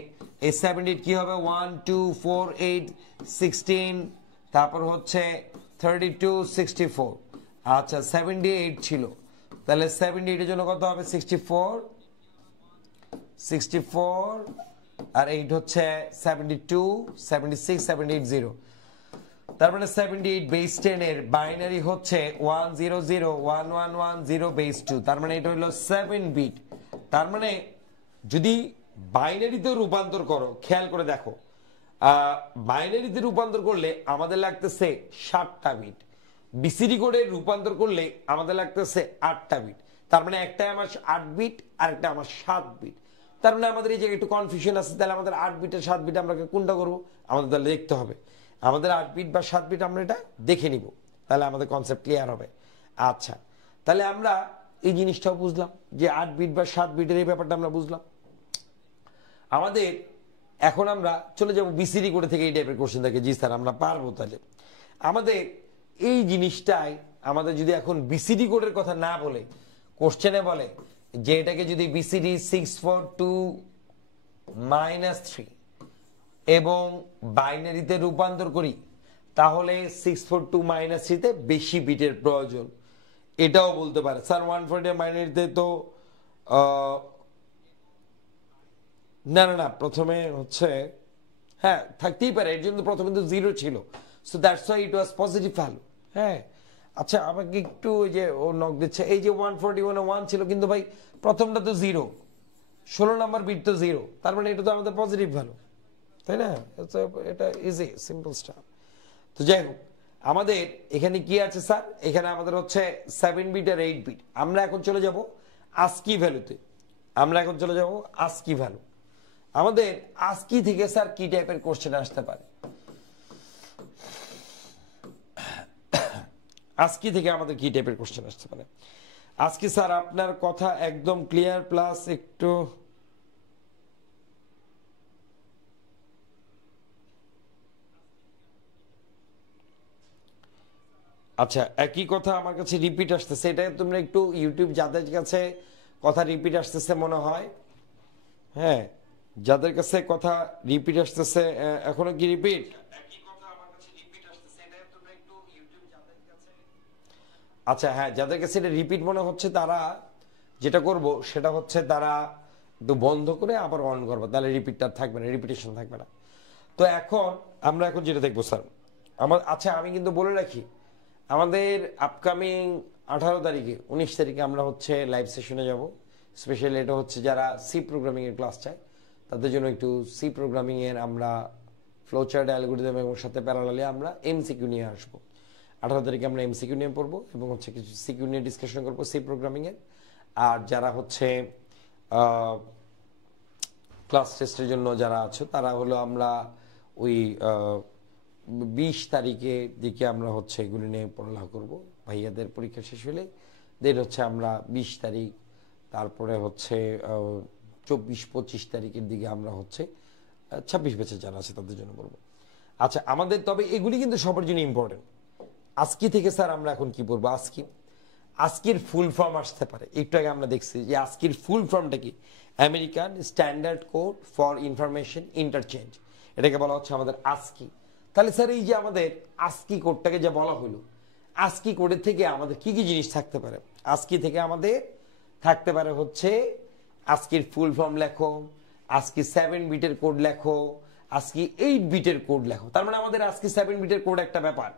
এই 78 কি হবে? 1 2 4 8 16, তারপর হচ্ছে 32 64। আচ্ছা 78 ছিল, তাহলে 78 এর জন্য কত হবে? 64 আর 8 হচ্ছে 72 76 78 0। তার মানে 78 বেস 10 এর বাইনারি হচ্ছে 1001110 বেস 2। তার মানে এটা হলো 7 বিট। তার মানে যদি বাইনারিতে রূপান্তর করো, খেয়াল করে দেখো, বাইনারিতে রূপান্তর করলে আমাদের লাগতেছে 7টা বিট, বিসিডি কোডে রূপান্তর করলে আমাদের লাগতেছে 8টা বিট। তার মানে একটা আমার 8 বিট আর একটা আমার 7 বিট। তার মানে আমাদের এই জায়গায় একটু কনফিউশন আছে। তাহলে আমাদের 8 বিট আর 7 বিট আমরা কোনটা করবো? আমাদের তাহলে দেখতে হবে আমাদের 8 বিট বা 7 বিট, আমরা এটা দেখে নিব, তাহলে আমাদের কনসেপ্ট ক্লিয়ার হবে। আচ্ছা, তাহলে আমরা এই জিনিসটাও বুঝলাম যে 8 বিট বা 7 বিটের এই ব্যাপারটা আমরা বুঝলাম। আমাদের এখন আমরা চলে যাব বিসিডি কোড থেকে এই টাইপের কোশ্চেন থাকে। জি স্যার আমরা পারবো। তাহলে আমাদের এই জিনিসটাই আমাদের যদি এখন বিসিডি কোডের কথা না বলে কোশ্চেনে বলে যে এটাকে যদি বিসিডি 642-3 এবং বাইনারিতে রূপান্তর করি তাহলে 642-3 তে বেশি বিটের প্রয়োজন, এটাও বলতে পারে। স্যার 140 বাইনারিতে তো না প্রথমে হচ্ছে হ্যাঁ থাকতেই পারে, এর জন্য প্রথমে তো 0 ছিল, so that's why it was positive value. হ্যাঁ আচ্ছা, আমাকে একটু ওই যে ও নক দিচ্ছে, এই যে 141 এ 1 ছিল কিন্তু ভাই প্রথমটা তো 0, 16 নাম্বার বিট তো 0, তার মানে এটা তো আমাদের পজিটিভ ভ্যালু, তাই না? এটা ইজি সিম্পল স্টাফ। তো যাই হোক, আমাদের এখানে কি আছে স্যার, এখানে আমাদের হচ্ছে 7 বিট আর 8 বিট। আমরা এখন চলে যাব ASCII ভ্যালুতে। আমরা এখন চলে যাব ASCII ভ্যালু। আমাদের ASCII থেকে স্যার কি টাইপের কোশ্চেন আসতে পারে? ASCII থেকে আমাদের কি টাইপের কোশ্চেন আসতে পারে? আজকে স্যার আপনার কথা একদম ক্লিয়ার, প্লাস একটু আচ্ছা, একই কথা আমার কাছে রিপিট আসতেছে। এটা তোমরা একটু ইউটিউব যাদের কাছে কথা রিপিট আসতেছে মনে হয়, হ্যাঁ, যাদের কাছে কথা রিপিট আসতেছে, এখনো কি রিপিট? আচ্ছা হ্যাঁ, যাদের কাছে এটা রিপিট মনে হচ্ছে তারা যেটা করব সেটা হচ্ছে তারা একটু বন্ধ করে আবার অন করবো, তাহলে রিপিটটা থাকবে না, রিপিটেশন থাকবে না। তো এখন আমরা এখন যেটা দেখবো স্যার, আচ্ছা আমি কিন্তু বলে রাখি, আমাদের আপকামিং 18 তারিখে 19 তারিখে আমরা হচ্ছে লাইভ সেশনে যাব। স্পেশালি এটা হচ্ছে যারা সি প্রোগ্রামিং এর ক্লাস চায় তাদের জন্য একটু সি প্রোগ্রামিং এর আমরা ফ্লোচার্ট অ্যালগরিদম এবং সাথে প্যারালালি আমরা এমসিকিউ নিয়ে আসবো। 18 তারিখে আমরা এমসিকিউ নিয়ে পড়বো এবং হচ্ছে কিছু সিকিউ নিয়ে ডিসকাশন করবো সি প্রোগ্রামিং এর। আর যারা হচ্ছে ক্লাস টেস্টের জন্য যারা আছো তারা হলো আমরা ওই 20 তারিখে দিকে আমরা হচ্ছে এগুলি নিয়ে পড়ালেখা করবো। ভাইয়াদের পরীক্ষা শেষ হলে দেন হচ্ছে আমরা 20 তারিখ, তারপরে হচ্ছে 24-25 তারিখের দিকে আমরা হচ্ছে 26 ব্যাচে যারা আছে তাদের জন্য পড়বো। আচ্ছা আমাদের তবে এগুলি কিন্তু সবার জন্য ইম্পর্টেন্ট। ASCII থেকে স্যার আমরা এখন কি পড়বো? ASCIIর ফুল ফর্ম আসতে পারে, একটু আগে আমরা দেখছি যে ASCIIর ফুল ফর্মটা কি, American standard code for information interchange, এটাকে বলা হচ্ছে আমাদের ASCII। তাহলে স্যার এই যে আমাদের ASCII কোডটাকে যা বলা হলো, ASCII কোডের থেকে আমাদের কি কি জিনিস থাকতে পারে? ASCII থেকে আমাদের থাকতে পারে হচ্ছে ASCIIর ফুল ফর্ম লেখো, ASCII 7 বিটের কোড লেখো, ASCII 8 বিটের কোড লেখো। তার মানে আমাদের ASCII 7 বিটের কোড একটা ব্যাপার,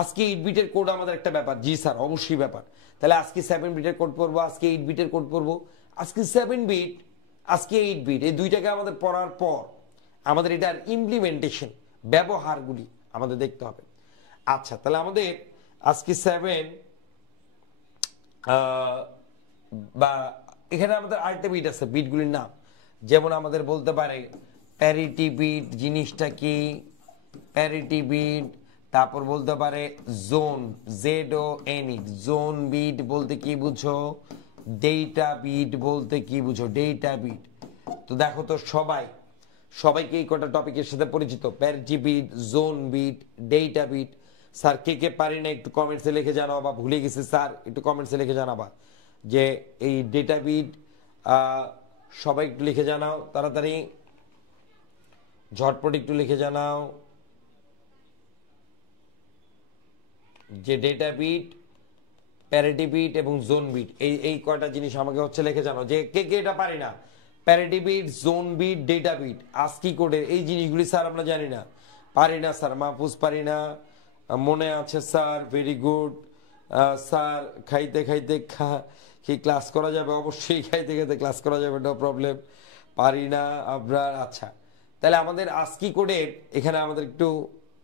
ASCII 8 বিটের কোড আমাদের একটা ব্যাপার। জি স্যার, অবশ্যই ব্যাপার। তাহলে ASCII 7 বিটের কোড পড়বো, ASCII 8 বিটের কোড পড়বো। ASCII 7 বিট, ASCII 8 বিট, এই দুইটাকে আমাদের পড়ার পর আমাদের এটার ইমপ্লিমেন্টেশন, ব্যবহারগুলি আমাদের দেখতে হবে। আচ্ছা তাহলে আমাদের ASCII 7 বা এখানে আমাদের আরেকটা বিট আছে, বিটগুলির নাম যেমন আমাদের বলতে পারে প্যারিটি বিট জিনিসটা কি, প্যারিটি বিট, তারপর বলতে পারে জোন, ZON, জোন বিট বলতে কি বুঝো, ডেটা বিট বলতে কি বুঝো, ডেটা বিট। তো দেখো তো সবাইকে এই কটা টপিকের সাথে পরিচিত, parity bit, zone bit, data bit. Sir কে কে পারি না একটু কমেন্টসে লিখে জানাও, বা ভুলে গেছি স্যার একটু কমেন্টসে লিখে জানাবা যে এই ডেটা বিট, সবাই একটু লিখে জানাও তাড়াতাড়ি, ঝটপট একটু লিখে জানাও যে ডেটা বিট, প্যারিটি বিট এবং জোন বিট, এই কয়টা জিনিস আমাকে হচ্ছে লিখে জানাও যে কে কে এটা পারি না। Parity bit, zone bit, data bit, ASCII কোডের এই জিনিসগুলি স্যার আমরা জানি না, পারি না স্যার, মাহফুজ পারি না, মনে আছে স্যার, ভেরি গুড স্যার। খাইতে খাইতে কি ক্লাস করা যাবে? অবশ্যই খাইতে খাইতে ক্লাস করা যাবে, নো প্রবলেম। পারি না আপনার, আচ্ছা তাহলে আমাদের ASCII কোডের এখানে আমাদের একটু,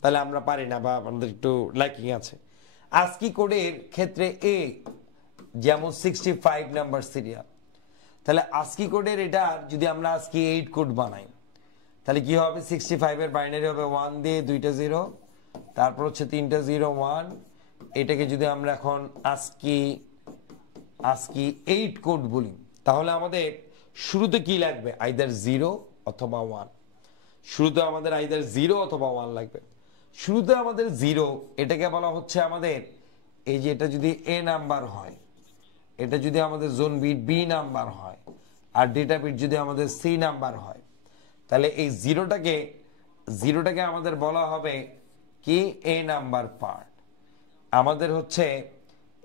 তাহলে আমরা পারি না বা আমাদের একটু ল্যাকিং আছে। ASCII কোডের ক্ষেত্রে এ যেমন 65 নাম্বার সিরিয়াল, তাহলে ASCII কোডের এটা যদি আমরা ASCII 8 কোড বানাই তাহলে কি হবে? 65 এর বাইনারি হবে 1 দিয়ে 2টা 0, তারপর হচ্ছে 3টা 0 1। এটাকে যদি আমরা এখন ASCII 8 কোড বলি তাহলে আমাদের শুরুতে কি লাগবে? আইদার 0 অথবা 1। শুরুতে আমাদের আইদার 0 অথবা 1 লাগবে। শুরুতে আমাদের 0, এটাকে বলা হচ্ছে আমাদের, এই যে এটা যদি A নাম্বার হয়, এটা যদি আমাদের জোন বিট B নাম্বার হয়, আর ডেটা বিট যদি আমাদের C নাম্বার হয়, তাহলে এই জিরোটাকে আমাদের বলা হবে কি A নাম্বার পার্ট। আমাদের হচ্ছে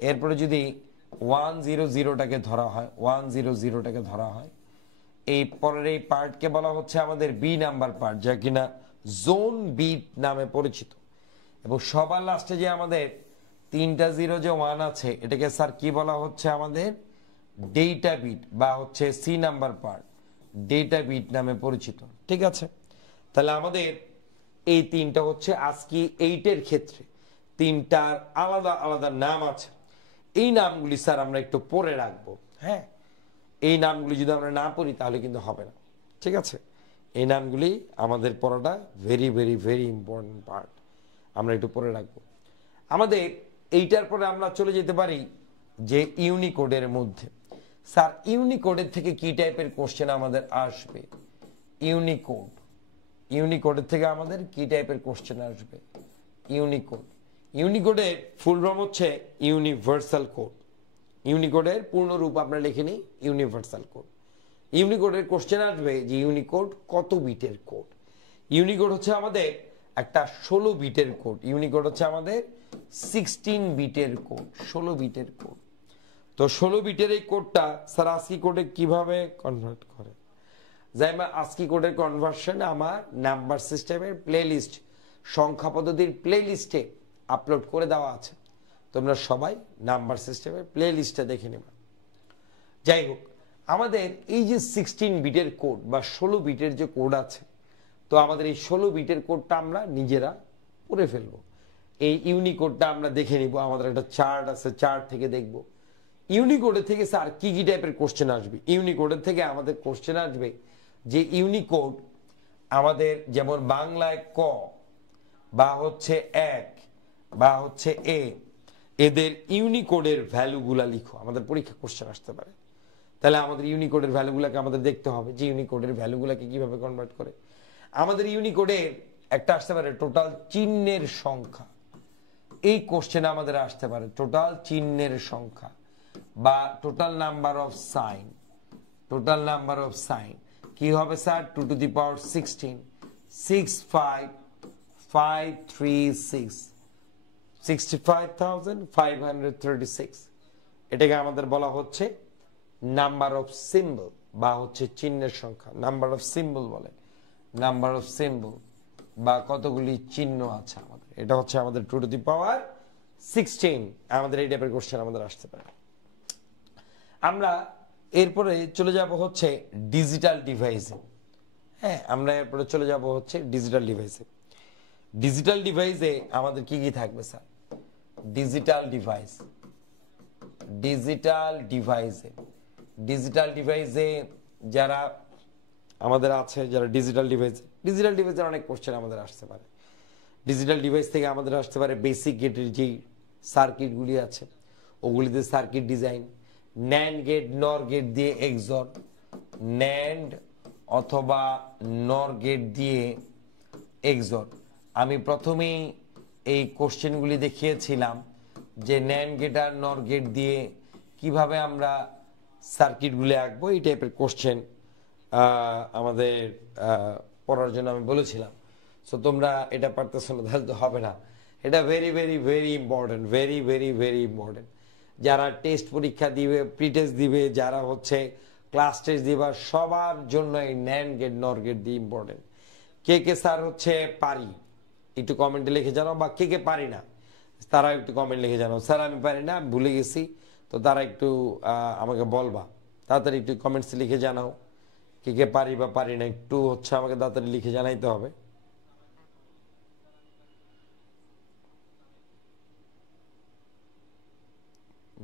এরপরে যদি 100টাকে ধরা হয়, 100টাকে ধরা হয়, এই পরের এই পার্টকে বলা হচ্ছে আমাদের B নাম্বার পার্ট, যা কিনা জোন বিট নামে পরিচিত। এবং সবার লাস্টে যে আমাদের 3টা 0 যে 1 আছে, এটাকে স্যার কি বলা হচ্ছে? আমাদের ডেটা বিট বা হচ্ছে C number part, data bit নামে পরিচিত। ঠিক আছে, তাহলে আমাদের এই তিনটা হচ্ছে ASCII 8 এর ক্ষেত্রে তিনটার আলাদা আলাদা নাম আছে। এই নামগুলি স্যার আমরা একটু পড়ে রাখবো। হ্যাঁ, এই নামগুলি যদি আমরা না পড়ি তাহলে কিন্তু হবে না, ঠিক আছে? এই নামগুলি আমাদের পড়াটা very very very important part, আমরা একটু পড়ে রাখবো। আমাদের এইটার পরে আমরা চলে যেতে পারি যে ইউনিকোডের মধ্যে। স্যার ইউনিকোডের থেকে কি টাইপের কোশ্চেন আমাদের আসবে? ইউনিকোড, ইউনিকোডের থেকে আমাদের কি টাইপের কোশ্চেন আসবে? ইউনিকোড, ইউনিকোডের ফুল ফর্ম হচ্ছে ইউনিভার্সাল কোড। ইউনিকোডের পূর্ণ রূপ আমরা লিখে নিই ইউনিভার্সাল কোড। ইউনিকোডের কোশ্চেন আসবে যে ইউনিকোড কত বিটের কোড। ইউনিকোড হচ্ছে আমাদের একটা 16 বিটের কোড। ইউনিকোড হচ্ছে আমাদের 16 বিটের কোড, 16 বিটের কোড। তো 16 বিটের এই কোডটা স্যার ASCII কোডে কিভাবে কনভার্ট করে? যেমন ASCII কোডের কনভার্সন আমার নাম্বার সিস্টেমের প্লেলিস্ট, সংখ্যা পদ্ধতির প্লেলিস্টে আপলোড করে দেওয়া আছে। তোমরা সবাই নাম্বার সিস্টেমের প্লেলিস্টে দেখে নেবে। যাই হোক, আমাদের এই যে 16 বিটের কোড বা 16 বিটের যে কোড আছে, তো আমাদের এই 16 বিটের কোডটা আমরা নিজেরা পড়ে ফেলবো। এই ইউনিকোডটা আমরা দেখে নিব। আমাদের একটা চার্ট আছে, চার্ট থেকে দেখব ইউনিকোডের থেকে স্যার কি কি টাইপের কোশ্চেন আসবে। ইউনিকোডের থেকে আমাদের কোশ্চেন আসবে যে ইউনিকোড আমাদের যেমন বাংলায় ক বা হচ্ছে এক বা হচ্ছে এ, এদের ইউনিকোডের ভ্যালুগুলা লিখো। আমাদের পরীক্ষা কোশ্চেন আসতে পারে। তাহলে আমাদের ইউনিকোডের ভ্যালুগুলোকে আমাদের দেখতে হবে যে ইউনিকোডের ভ্যালুগুলোকে কিভাবে কনভার্ট করে। আমাদের ইউনিকোডের একটা আসতে পারে টোটাল চিহ্নের সংখ্যা। এই কোশ্চেন আমাদের আসতে পারে টোটাল চিহ্নের সংখ্যা বা total number of sign. Total number of sign কি হবে স্যার? 2 to the power 16, 65536, 65,536। এটাকে আমাদের বলা হচ্ছে নাম্বার অফ সিম্বল বা হচ্ছে চিহ্নের সংখ্যা। নাম্বার অফ সিম্বল বলে, নাম্বার অফ সিম্বল বা কতগুলি চিহ্ন আছে আমাদের, এটা হচ্ছে আমাদের 2 to the power 16। আমাদের এই টাইপের কোশ্চেন আমাদের আসতে পারে। আমরা এরপরে চলে যাব হচ্ছে ডিজিটাল ডিভাইসে। হ্যাঁ, আমরা এরপরে চলে যাব হচ্ছে ডিজিটাল ডিভাইসে। ডিজিটাল ডিভাইসে আমাদের কি কি থাকবে স্যার? ডিজিটাল ডিভাইস, ডিজিটাল ডিভাইসে, ডিজিটাল ডিভাইসে যারা আমাদের আছে, যারা ডিজিটাল ডিভাইসের অনেক কোশ্চেন আমাদের আসতে পারে। ডিজিটাল ডিভাইস থেকে আমাদের আসতে পারে বেসিক গেটের যেই সার্কিটগুলি আছে ওগুলিতে সার্কিট ডিজাইন, ন্যান্ড গেট নর গেট দিয়ে এক্সর, ন্যান্ড অথবা নর গেট দিয়ে এক্সর। আমি প্রথমেই এই কোশ্চেনগুলি দেখিয়েছিলাম যে ন্যান্ড গেট আর নর গেট দিয়ে কিভাবে আমরা সার্কিটগুলি আঁকবো। এই টাইপের কোশ্চেন আমাদের পড়ার জন্য আমি বলেছিলাম। সো তোমরা এটা পারতেছো না তাহলে তো হবে না। এটা very very very important, very very very important. যারা টেস্ট পরীক্ষা দিবে, প্রি টেস্ট দিবে, যারা হচ্ছে ক্লাস টেস্ট দিবা, সবার জন্য এই ন্যান্ড গেট নর গেট দিয়ে ইম্পর্টেন্ট। কে কে স্যার হচ্ছে পারি একটু কমেন্টে লিখে জানাও, বা কে কে পারি না তারা একটু কমেন্ট লিখে জানাও। স্যার আমি পারি না, ভুলে গেছি, তো তারা একটু আমাকে বলবা, তাড়াতাড়ি একটু কমেন্টসে লিখে জানাও কে কে পারি বা পারি না, একটু হচ্ছে আমাকে তাড়াতাড়ি লিখে জানাইতে হবে।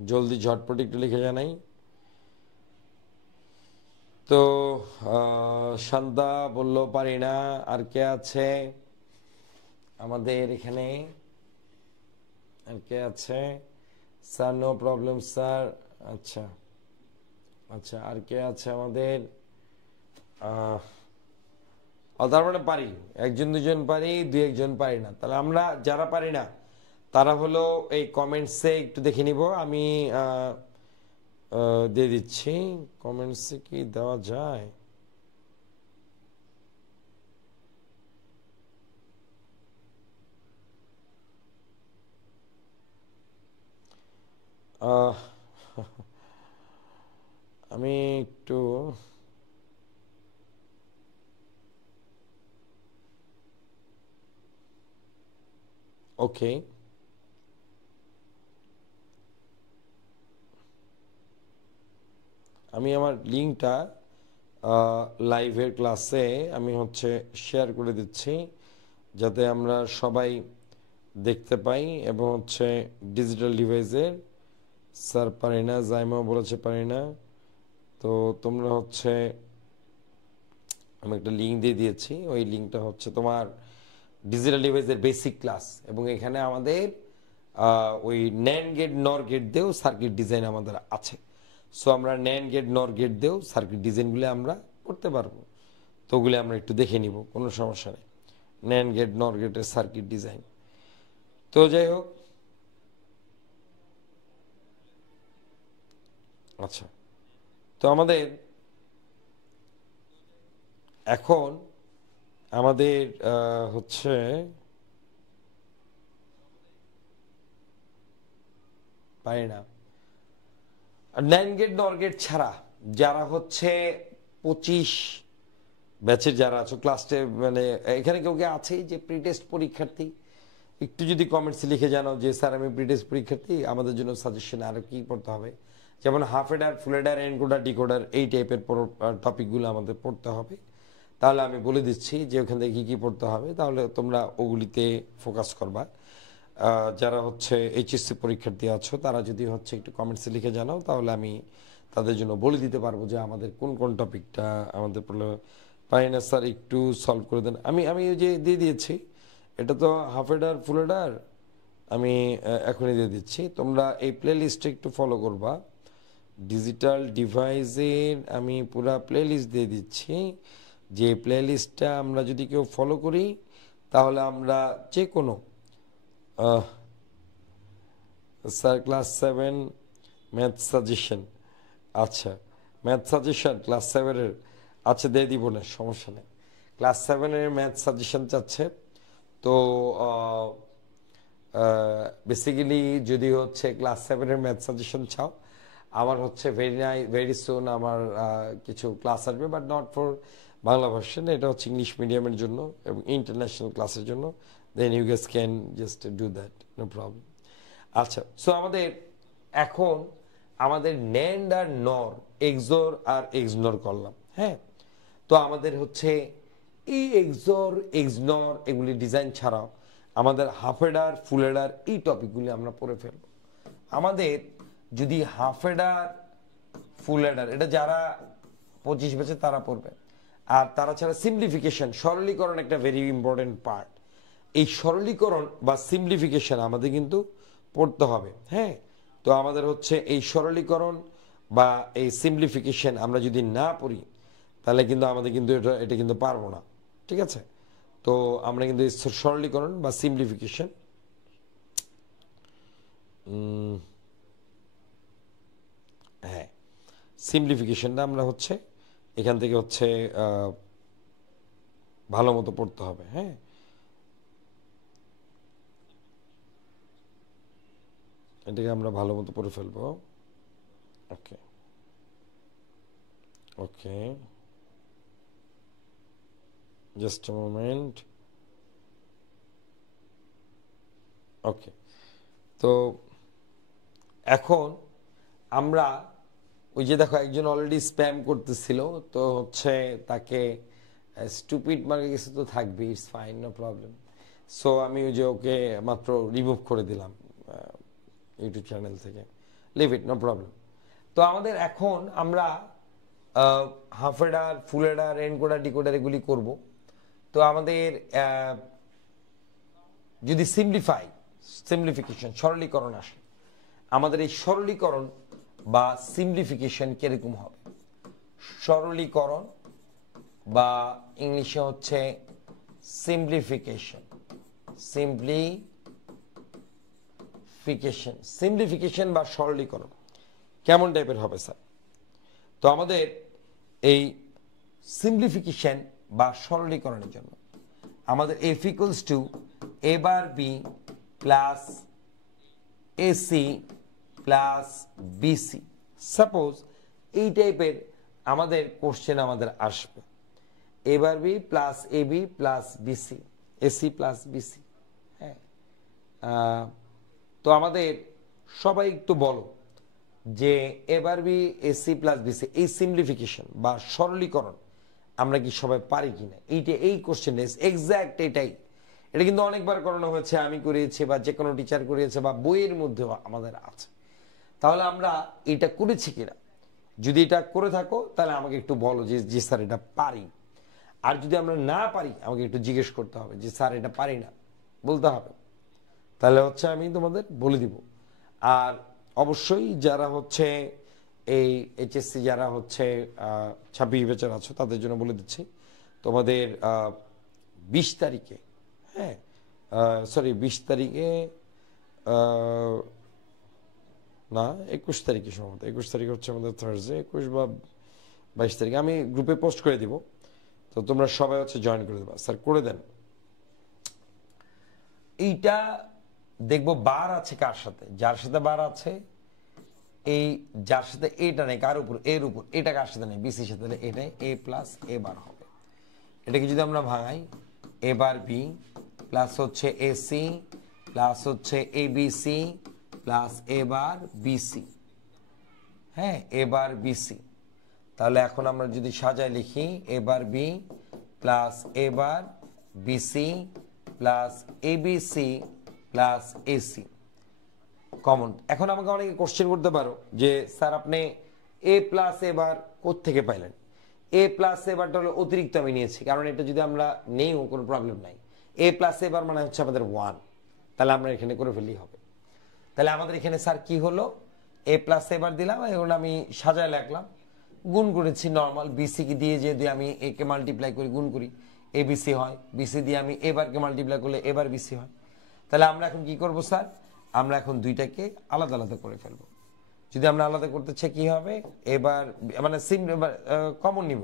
জলদি ঝটপট একটু লিখে জানাই। তো শান্তা বললো পারি না। আর কে আছে আমাদের এখানে? আর কে আছে? Sir no problem sir. আচ্ছা আচ্ছা, আর কে আছে আমাদের? তার মানে পারি, একজন দুজন পারি, দুই একজন পারি না। তাহলে আমরা যারা পারি না তারা হলো এই কমেন্টসে একটু দেখে নিব। আমি দিয়ে দিচ্ছি। কমেন্টসে কি দেওয়া যায়? আমি একটু ওকে, আমি আমার লিঙ্কটা লাইভের ক্লাসে আমি হচ্ছে শেয়ার করে দিচ্ছি, যাতে আমরা সবাই দেখতে পাই এবং হচ্ছে ডিজিটাল ডিভাইসের স্যার পারি না, জাইমাও বলেছে পারি না। তো তোমরা হচ্ছে আমি একটা লিঙ্ক দিয়ে দিয়েছি, ওই লিঙ্কটা হচ্ছে তোমার ডিজিটাল ডিভাইসের বেসিক ক্লাস, এবং এখানে আমাদের ওই ন্যান্ড গেট নর গেট দিয়েও সার্কিট ডিজাইন আমাদের আছে। সো আমরা ন্যান্ড গেট নর গেট দিয়েও সার্কিট ডিজাইনগুলো আমরা করতে পারবো। তো ওগুলো আমরা একটু দেখে নিব, কোনো সমস্যা নেই। ন্যান্ড গেট নর গেটের সার্কিট ডিজাইন। তো যাই হোক, আচ্ছা, তো আমাদের এখন হচ্ছে পারি না। ন্যান্ড গেট নর গেট ছাড়া যারা হচ্ছে 25 ব্যাচের যারা আছো ক্লাসে, মানে এখানে কেউ কে আছেই যে প্রি টেস্ট পরীক্ষার্থী, একটু যদি কমেন্টস লিখে জানাও যে স্যার আমি প্রি টেস্ট পরীক্ষার্থী, আমাদের জন্য সাজেশন আরো কি পড়তে হবে, যেমন half adder, full adder, encoder, decoder, এই টাইপের টপিকগুলো আমাদের পড়তে হবে। তাহলে আমি বলে দিচ্ছি যে ওখান থেকে কী কী পড়তে হবে, তাহলে তোমরা ওগুলিতে ফোকাস করবা। যারা হচ্ছে এইচএসসি পরীক্ষার্থী আছো তারা যদি হচ্ছে একটু কমেন্টসে লিখে জানাও, তাহলে আমি তাদের জন্য বলে দিতে পারবো যে আমাদের কোন কোন টপিকটা আমাদের পড়লে পারি না স্যার একটু সলভ করে দেন। আমি ওই যে দিয়ে দিয়েছি, এটা তো হাফ এডার ফুল এডার, আমি এখনই দিয়ে দিচ্ছি। তোমরা এই প্লে লিস্টে একটু ফলো করবা। ডিজিটাল ডিভাইসের আমি পুরা প্লে লিস্ট দিয়ে দিচ্ছি, যে প্লে লিস্টটা আমরা যদি কেউ ফলো করি তাহলে আমরা যে কোনো স্যার ক্লাস 7 ম্যাথ সাজেশন, আচ্ছা ম্যাথ সাজেশন ক্লাস 7-এর, আচ্ছা দিয়ে দিব না, সমস্যা নেই। ক্লাস 7-এর ম্যাথ সাজেশন চাচ্ছে। তো বেসিক্যালি যদি হচ্ছে ক্লাস 7-এর ম্যাথ সাজেশন চাও, আমার হচ্ছে ভেরি সুন আমার কিছু ক্লাস আসবে, but not for Bangla version, এটা হচ্ছে ইংলিশ মিডিয়ামের জন্য এবং ইন্টারন্যাশনাল ক্লাসের জন্য। Then you guess can just do that, no problem. আচ্ছা, সো এখন আমাদের ন্যান্ড আর নর, এক্সোর আর এক্সনর করলাম, হ্যাঁ। তো আমাদের হচ্ছে এই এক্সোর এক্সনর এগুলি ডিজাইন ছাড়াও আমাদের হাফ এডার ফুল এডার এই টপিকগুলি আমরা পড়ে ফেলবো। আমাদের যদি হাফ এডার ফুল এডার, এটা যারা 25 ব্যাচে তারা পড়বে, আর তারা ছাড়া সিম্পলিফিকেশন, সরলীকরণ একটা ভেরি ইম্পর্টেন্ট পার্ট। এই সরলীকরণ বা সিম্পলিফিকেশন আমাদের কিন্তু পড়তে হবে, হ্যাঁ। তো আমাদের হচ্ছে এই সরলীকরণ বা এই সিম্পলিফিকেশন আমরা যদি না পড়ি তাহলে কিন্তু আমাদের কিন্তু এটা কিন্তু পারবো না, ঠিক আছে। তো আমরা কিন্তু এই সরলীকরণ বা সিম্পলিফিকেশন, হ্যাঁ, সিম্পলিফিকেশনটা আমরা হচ্ছে এখান থেকে হচ্ছে ভালো মতো পড়তে হবে, হ্যাঁ। এটাকে আমরা ভালো মতো পড়ে ফেলবো। ওকে ওকে, জাস্ট আ মোমেন্ট। ওকে, তো এখন আমরা ওই যে দেখো একজন অলরেডি স্প্যাম করতেছিল, তো হচ্ছে তাকে স্টুপিড মার্কে কিছু তো থাকবে, it's fine, no problem. So আমি ওই যে ওকে মাত্র রিমুভ করে দিলাম ইউটিউব চ্যানেল থেকে, লিভ ইট, নো প্রবলেম। তো আমাদের এখন আমরা half adder, full adder, encoder, decoder এগুলি করব। তো আমাদের যদি সিম্পলিফিকেশন, সরলীকরণ আসে, আমাদের এই সরলীকরণ বা সিম্পলিফিকেশন কিরকম হবে? সরলীকরণ বা ইংলিশে হচ্ছে সিম্পলিফিকেশন বা সরলীকরণ কেমন টাইপের হবে স্যার? তো আমাদের এই সিম্পলিফিকেশন বা সরলীকরণের জন্য আমাদের f equals to a bar b plus ac plus bc, suppose এই টাইপের আমাদের কোশ্চেন আমাদের আসবে, a bar b plus ab plus bc, ac plus bc, হ্যাঁ। তো আমাদের সবাই একটু বলো যে a bar b ac plus bc এই সিম্পলিফিকেশন বা সরলীকরণ আমরা কি সবাই পারি কিনা? এই কোশ্চেন এক্সাক্ট এটা কিন্তু অনেকবার করানো হয়েছে, আমি করিয়েছি বা যে কোনো টিচার করিয়েছে বা বইয়ের মধ্যেও আমাদের আছে। তাহলে আমরা এটা করেছি কিনা, যদি এটা করে থাকো তাহলে আমাকে একটু বলো যে জি স্যার এটা পারি। আর যদি আমরা না পারি আমাকে একটু জিজ্ঞেস করতে হবে যে স্যার এটা পারি না, বলতে হবে। তাহলে হচ্ছে আমি তোমাদের বলে দিব। আর অবশ্যই যারা হচ্ছে এই এইচএসসি যারা হচ্ছে 26 ব্যাচের আছো তাদের জন্য বলে দিচ্ছি, তোমাদের 20 তারিখে, হ্যাঁ সরি 20 তারিখে না 21 তারিখে সম্ভবত, 21 তারিখ হচ্ছে আমাদের থার্সডে, 21 বা 22 তারিখে আমি গ্রুপে পোস্ট করে দিব। তো তোমরা সবাই হচ্ছে জয়েন করে দেবা। স্যার করে দেন। এইটা দেখবো বার আছে কার সাথে, যার সাথে বার আছে, এই যার সাথে এটা নেই কার উপর, এর উপর, এটা কার সাথে নেই, বিসির সাথে, এটাই এ প্লাস এ বার হবে। এটাকে যদি আমরা ভাঙাই, এ বার বি প্লাস হচ্ছে এসি প্লাস হচ্ছে এ বিসি প্লাস এ বার বিসি, হ্যাঁ এ বার বিসি। তাহলে এখন আমরা যদি সাজায় লিখি এ বার বি প্লাস এ বার বিসি প্লাস এ বিসি প্লাস এসি কমন। এখন আমাকে অনেকে কোশ্চেন করতে পারো যে স্যার আপনি এ প্লাস এ বার কোত্থেকে পাইলেন? এ প্লাস এ বারটা হলো অতিরিক্ত আমি নিয়েছি, কারণ এটা যদি আমরা নেই কোনো প্রবলেম নাই। এ প্লাস এ বার মানে হচ্ছে আমাদের 1, তাহলে আমরা এখানে করে ফেললেই হবে। তাহলে আমাদের এখানে স্যার কি হলো, এ প্লাস এ বার দিলাম, এখন আমি সাজায় রাখলাম, গুণ করেছি নর্মাল। বিসি কি দিয়ে যদি আমি এ কে মাল্টিপ্লাই করি, গুণ করি, এ বিসি হয়। বিসি দিয়ে আমি এবারকে মাল্টিপ্লাই করলে এবার বিসি হয়। তাহলে আমরা এখন কি করব স্যার, আমরা এখন দুইটাকে আলাদা আলাদা করে ফেলবো। যদি আমরা আলাদা করতে চাই কি হবে, এবার মানে সিম কমন নিব,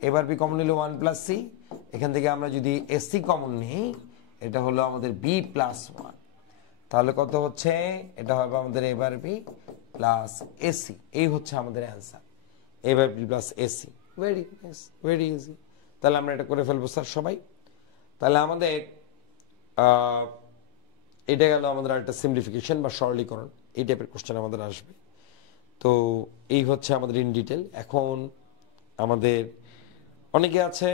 এবার বি কমন নিলে 1 প্লাস সি, এখান থেকে আমরা যদি এসি কমন নিই এটা হলো আমাদের বি প্লাস 1, তাহলে কত হচ্ছে, এটা হবে আমাদের এবার বি প্লাস এসি। এই হচ্ছে আমাদের অ্যান্সার, এবার B plus AC. Very nice, very easy. তাহলে আমরা এটা করে ফেলবো স্যার সবাই। তাহলে আমাদের এটা গেল আমাদের একটা সিম্পলিফিকেশন বা সরলীকরণ, এই টাইপের কোশ্চেন আমাদের আসবে। তো এই হচ্ছে আমাদের ইন ডিটেল। এখন আমাদের অনেকে আছে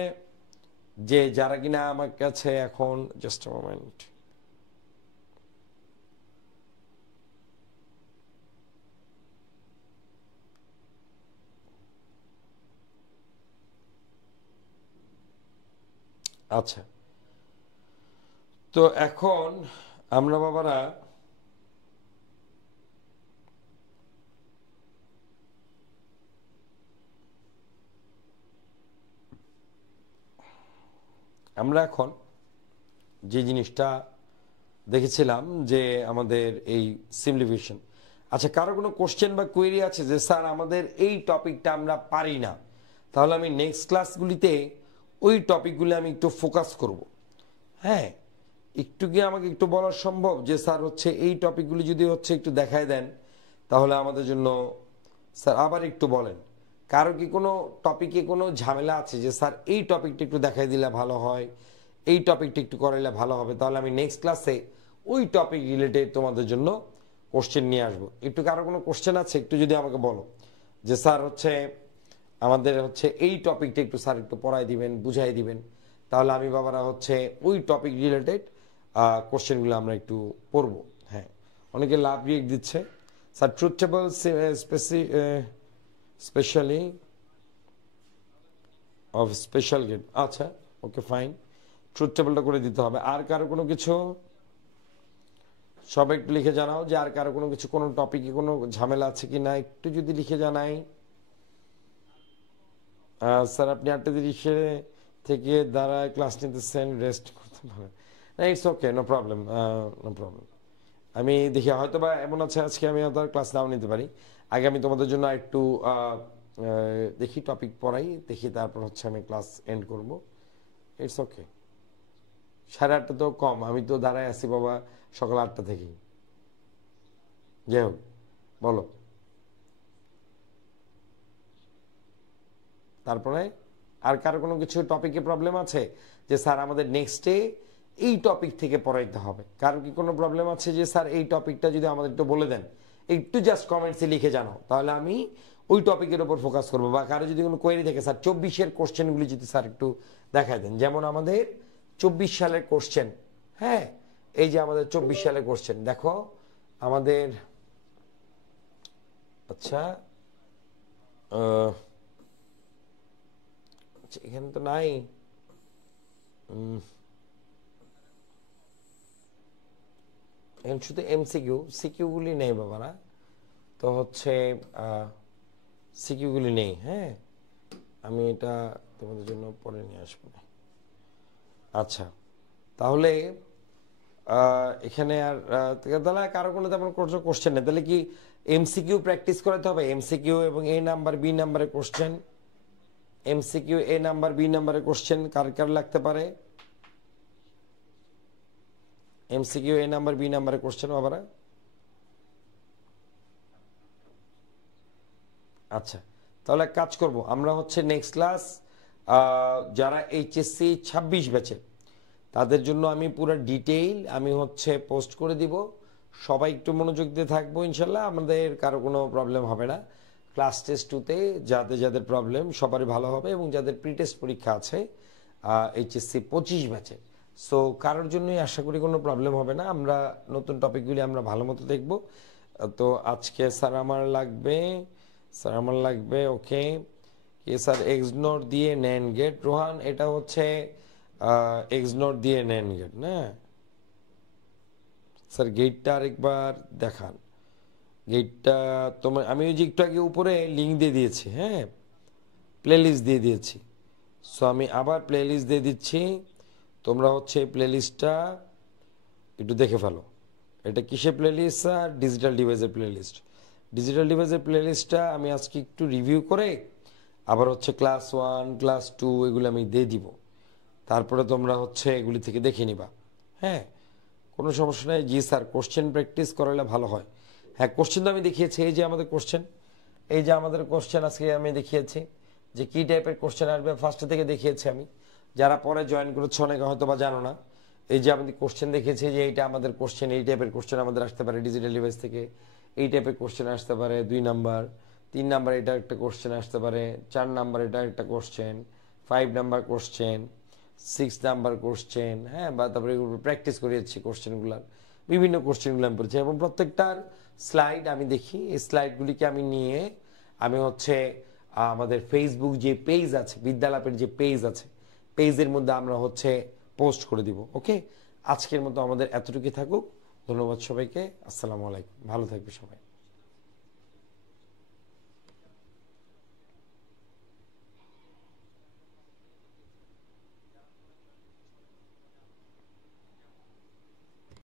যে যারা কিনা আমার কাছে এখন জাস্ট আ মোমেন্ট, আচ্ছা তো এখন আমরা বাবারা আমরা এখন যে জিনিসটা দেখেছিলাম যে আমাদের এই সিম্পলিফিকেশন। আচ্ছা কারো কোনো কোশ্চেন বা কোয়েরি আছে যে স্যার আমাদের এই টপিকটা আমরা পারি না, তাহলে আমি নেক্সট ক্লাসগুলিতে ওই টপিকগুলি আমি একটু ফোকাস করব। হ্যাঁ একটু কি আমাকে একটু বলা সম্ভব যে স্যার হচ্ছে এই টপিকগুলি যদি হচ্ছে একটু দেখায় দেন তাহলে আমাদের জন্য, স্যার আবার একটু বলেন কারো কি কোনো টপিকে কোনো ঝামেলা আছে যে স্যার এই টপিকটা একটু দেখাই দিলে ভালো হয়, এই টপিকটা একটু করাইলে ভালো হবে, তাহলে আমি নেক্সট ক্লাসে ওই টপিক রিলেটেড তোমাদের জন্য কোশ্চেন নিয়ে আসবো। একটু কারো কোনো কোশ্চেন আছে একটু যদি আমাকে বলো যে স্যার হচ্ছে আমাদের হচ্ছে এই টপিকটা একটু স্যার একটু পড়াই দিবেন, বুঝাই দিবেন, তাহলে আমি বাবারা হচ্ছে ওই টপিক রিলেটেড কোশ্চেনগুলো আমরা একটু পড়বো। হ্যাঁ অনেকে লাভ রিয়েক্ট দিচ্ছে sir truth table specially of special gate. আচ্ছা ওকে ফাইন, ট্রুথ টেবলটা করে দিতে হবে। আর কারো কোনো কিছু সবাই একটু লিখে জানাও যে আর কারো কোনো কিছু কোনো টপিকে কোনো ঝামেলা আছে কি না, একটু যদি লিখে জানাই। স্যার আপনি 8:30 থেকে দাঁড়ায় ক্লাস নিতেছেন, রেস্ট করতে পারেন না, it's okay, no problem, no problem. আমি দেখি হয়তো বা এমন আছে আজকে আমি হয়তো ক্লাস নাও নিতে পারি। আগে আমি তোমাদের জন্য একটু দেখি টপিক পড়াই, দেখি তারপর হচ্ছে আমি ক্লাস এন্ড করব। ইটস ওকে, 8:30 তো কম, আমি তো দাঁড়ায় আছি বাবা সকাল 8টা থেকেই। যাই হোক বলো, তারপরে আর কারো কোনো কিছু টপিকে প্রবলেম আছে যে স্যার আমাদের নেক্সটে এই টপিক থেকে পড়াইতে হবে? কারো কি কোনো প্রবলেম আছে যে স্যার এই টপিকটা যদি আমাদের একটু বলে দেন, একটু জাস্ট কমেন্টসে লিখে জানাও, তাহলে আমি ওই টপিকের উপর ফোকাস করবো। বা কারো যদি কোনো কোয়েরি থাকে স্যার 24-এর কোশ্চেনগুলি যদি স্যার একটু দেখায় দেন, যেমন আমাদের 24 সালের কোশ্চেন, হ্যাঁ, এই যে আমাদের 24 সালে কোশ্চেন দেখো আমাদের, আচ্ছা এখানে তো নাই, এখানে শুধু এমসিকিউ, সিকিউ গুলি নেই বাবারা, তো হচ্ছে সিকিউ গুলি নেই। হ্যাঁ, আমি এটা তোমাদের জন্য পরে নিয়ে আসবো। আচ্ছা, তাহলে এখানে আর তাহলে কারো কোনো তেমন কোশ্চেন নেই, তাহলে কি এমসিকিউ প্র্যাকটিস করাতে হবে? এমসিকিউ এবং এ নাম্বার বি নাম্বারের কোশ্চেন, এমসিকিউ এ নাম্বার বি নাম্বারের কোশ্চেন কার কার লাগতে পারে? এমসিকিউ এ নাম্বার বি নাম্বারের কোশ্চেন বাবারা। আচ্ছা, তাহলে এক কাজ করব, আমরা হচ্ছে নেক্সট ক্লাস যারা এইচএসসি 26 ব্যাচে তাদের জন্য আমি পুরো ডিটেইল আমি হচ্ছে পোস্ট করে দিব। সবাই একটু মনোযোগ দিয়ে থাকবো, ইনশাল্লাহ আমাদের কারো কোনো প্রবলেম হবে না। ক্লাস টেস্ট 2তে যাদের যাদের প্রবলেম সবারই ভালো হবে, এবং যাদের প্রি টেস্ট পরীক্ষা আছে এইচএসসি 25 ব্যাচে, সো কারোর জন্যই আশা করি কোনো প্রবলেম হবে না। আমরা নতুন টপিকগুলি আমরা ভালো মতো দেখব। তো আজকে স্যার আমার লাগবে ওকে কি স্যার এক্সনোর দিয়ে নেন গেট। রোহান, এটা হচ্ছে এক্সনোর দিয়ে নেন গেট না স্যার? গেটটা আরেকবার দেখান, গেটটা তোমার আমি ওই যে একটু আগে উপরে লিঙ্ক দিয়ে দিয়েছি, হ্যাঁ প্লেলিস্ট দিয়ে দিয়েছি। সো আমি আবার প্লেলিস্ট দিয়ে দিচ্ছি, তোমরা হচ্ছে প্লেলিস্টটা একটু দেখে ফেলো। এটা কিসের প্লেলিস্ট স্যার? ডিজিটাল ডিভাইসের প্লেলিস্ট। ডিজিটাল ডিভাইসের প্লেলিস্টটা আমি আজকে একটু রিভিউ করে আবার হচ্ছে ক্লাস 1 ক্লাস 2 এগুলো আমি দিয়ে দিব, তারপরে তোমরা হচ্ছে এগুলি থেকে দেখে নিবা। হ্যাঁ, কোনো সমস্যা নেই। জি স্যার, কোশ্চেন প্র্যাকটিস করালে ভালো হয়। হ্যাঁ, কোশ্চেন তো আমি দেখিয়েছি, এই যে আমাদের কোশ্চেন, এই যে আমাদের কোশ্চেন আজকে আমি দেখিয়েছি যে কী টাইপের কোশ্চেন আসবে, ফার্স্টে থেকে দেখিয়েছি আমি। যারা পরে জয়েন করেছে অনেকে হয়তো বা জানো না, এই যে আমাদের কোশ্চেন দেখেছি যে এইটা আমাদের কোশ্চেন, এই টাইপের কোশ্চেন আমাদের আসতে পারে ডিজিটাল ডিভাইস থেকে, এই টাইপের কোশ্চেন আসতে পারে 2 নাম্বার, 3 নাম্বার এটা একটা কোশ্চেন আসতে পারে, 4 নাম্বার এটা একটা question, 5 number question, 6 number question. হ্যাঁ, বা তারপরে প্র্যাকটিস করিয়েছি কোশ্চেনগুলার, বিভিন্ন কোশ্চেনগুলো আমি পড়েছি, এবং প্রত্যেকটার স্লাইড আমি দেখি। এই স্লাইডগুলিকে আমি নিয়ে আমি হচ্ছে আমাদের ফেসবুক যে পেজ আছে, বিদ্যালাপের যে পেজ আছে, পেজের মধ্যে আমরা হচ্ছে পোস্ট করে দিব। ওকে, আজকের মতো আমাদের এতটুকুই থাকুক। ধন্যবাদ সবাইকে, আসসালামু আলাইকুম, ভালো থাকবে সবাই।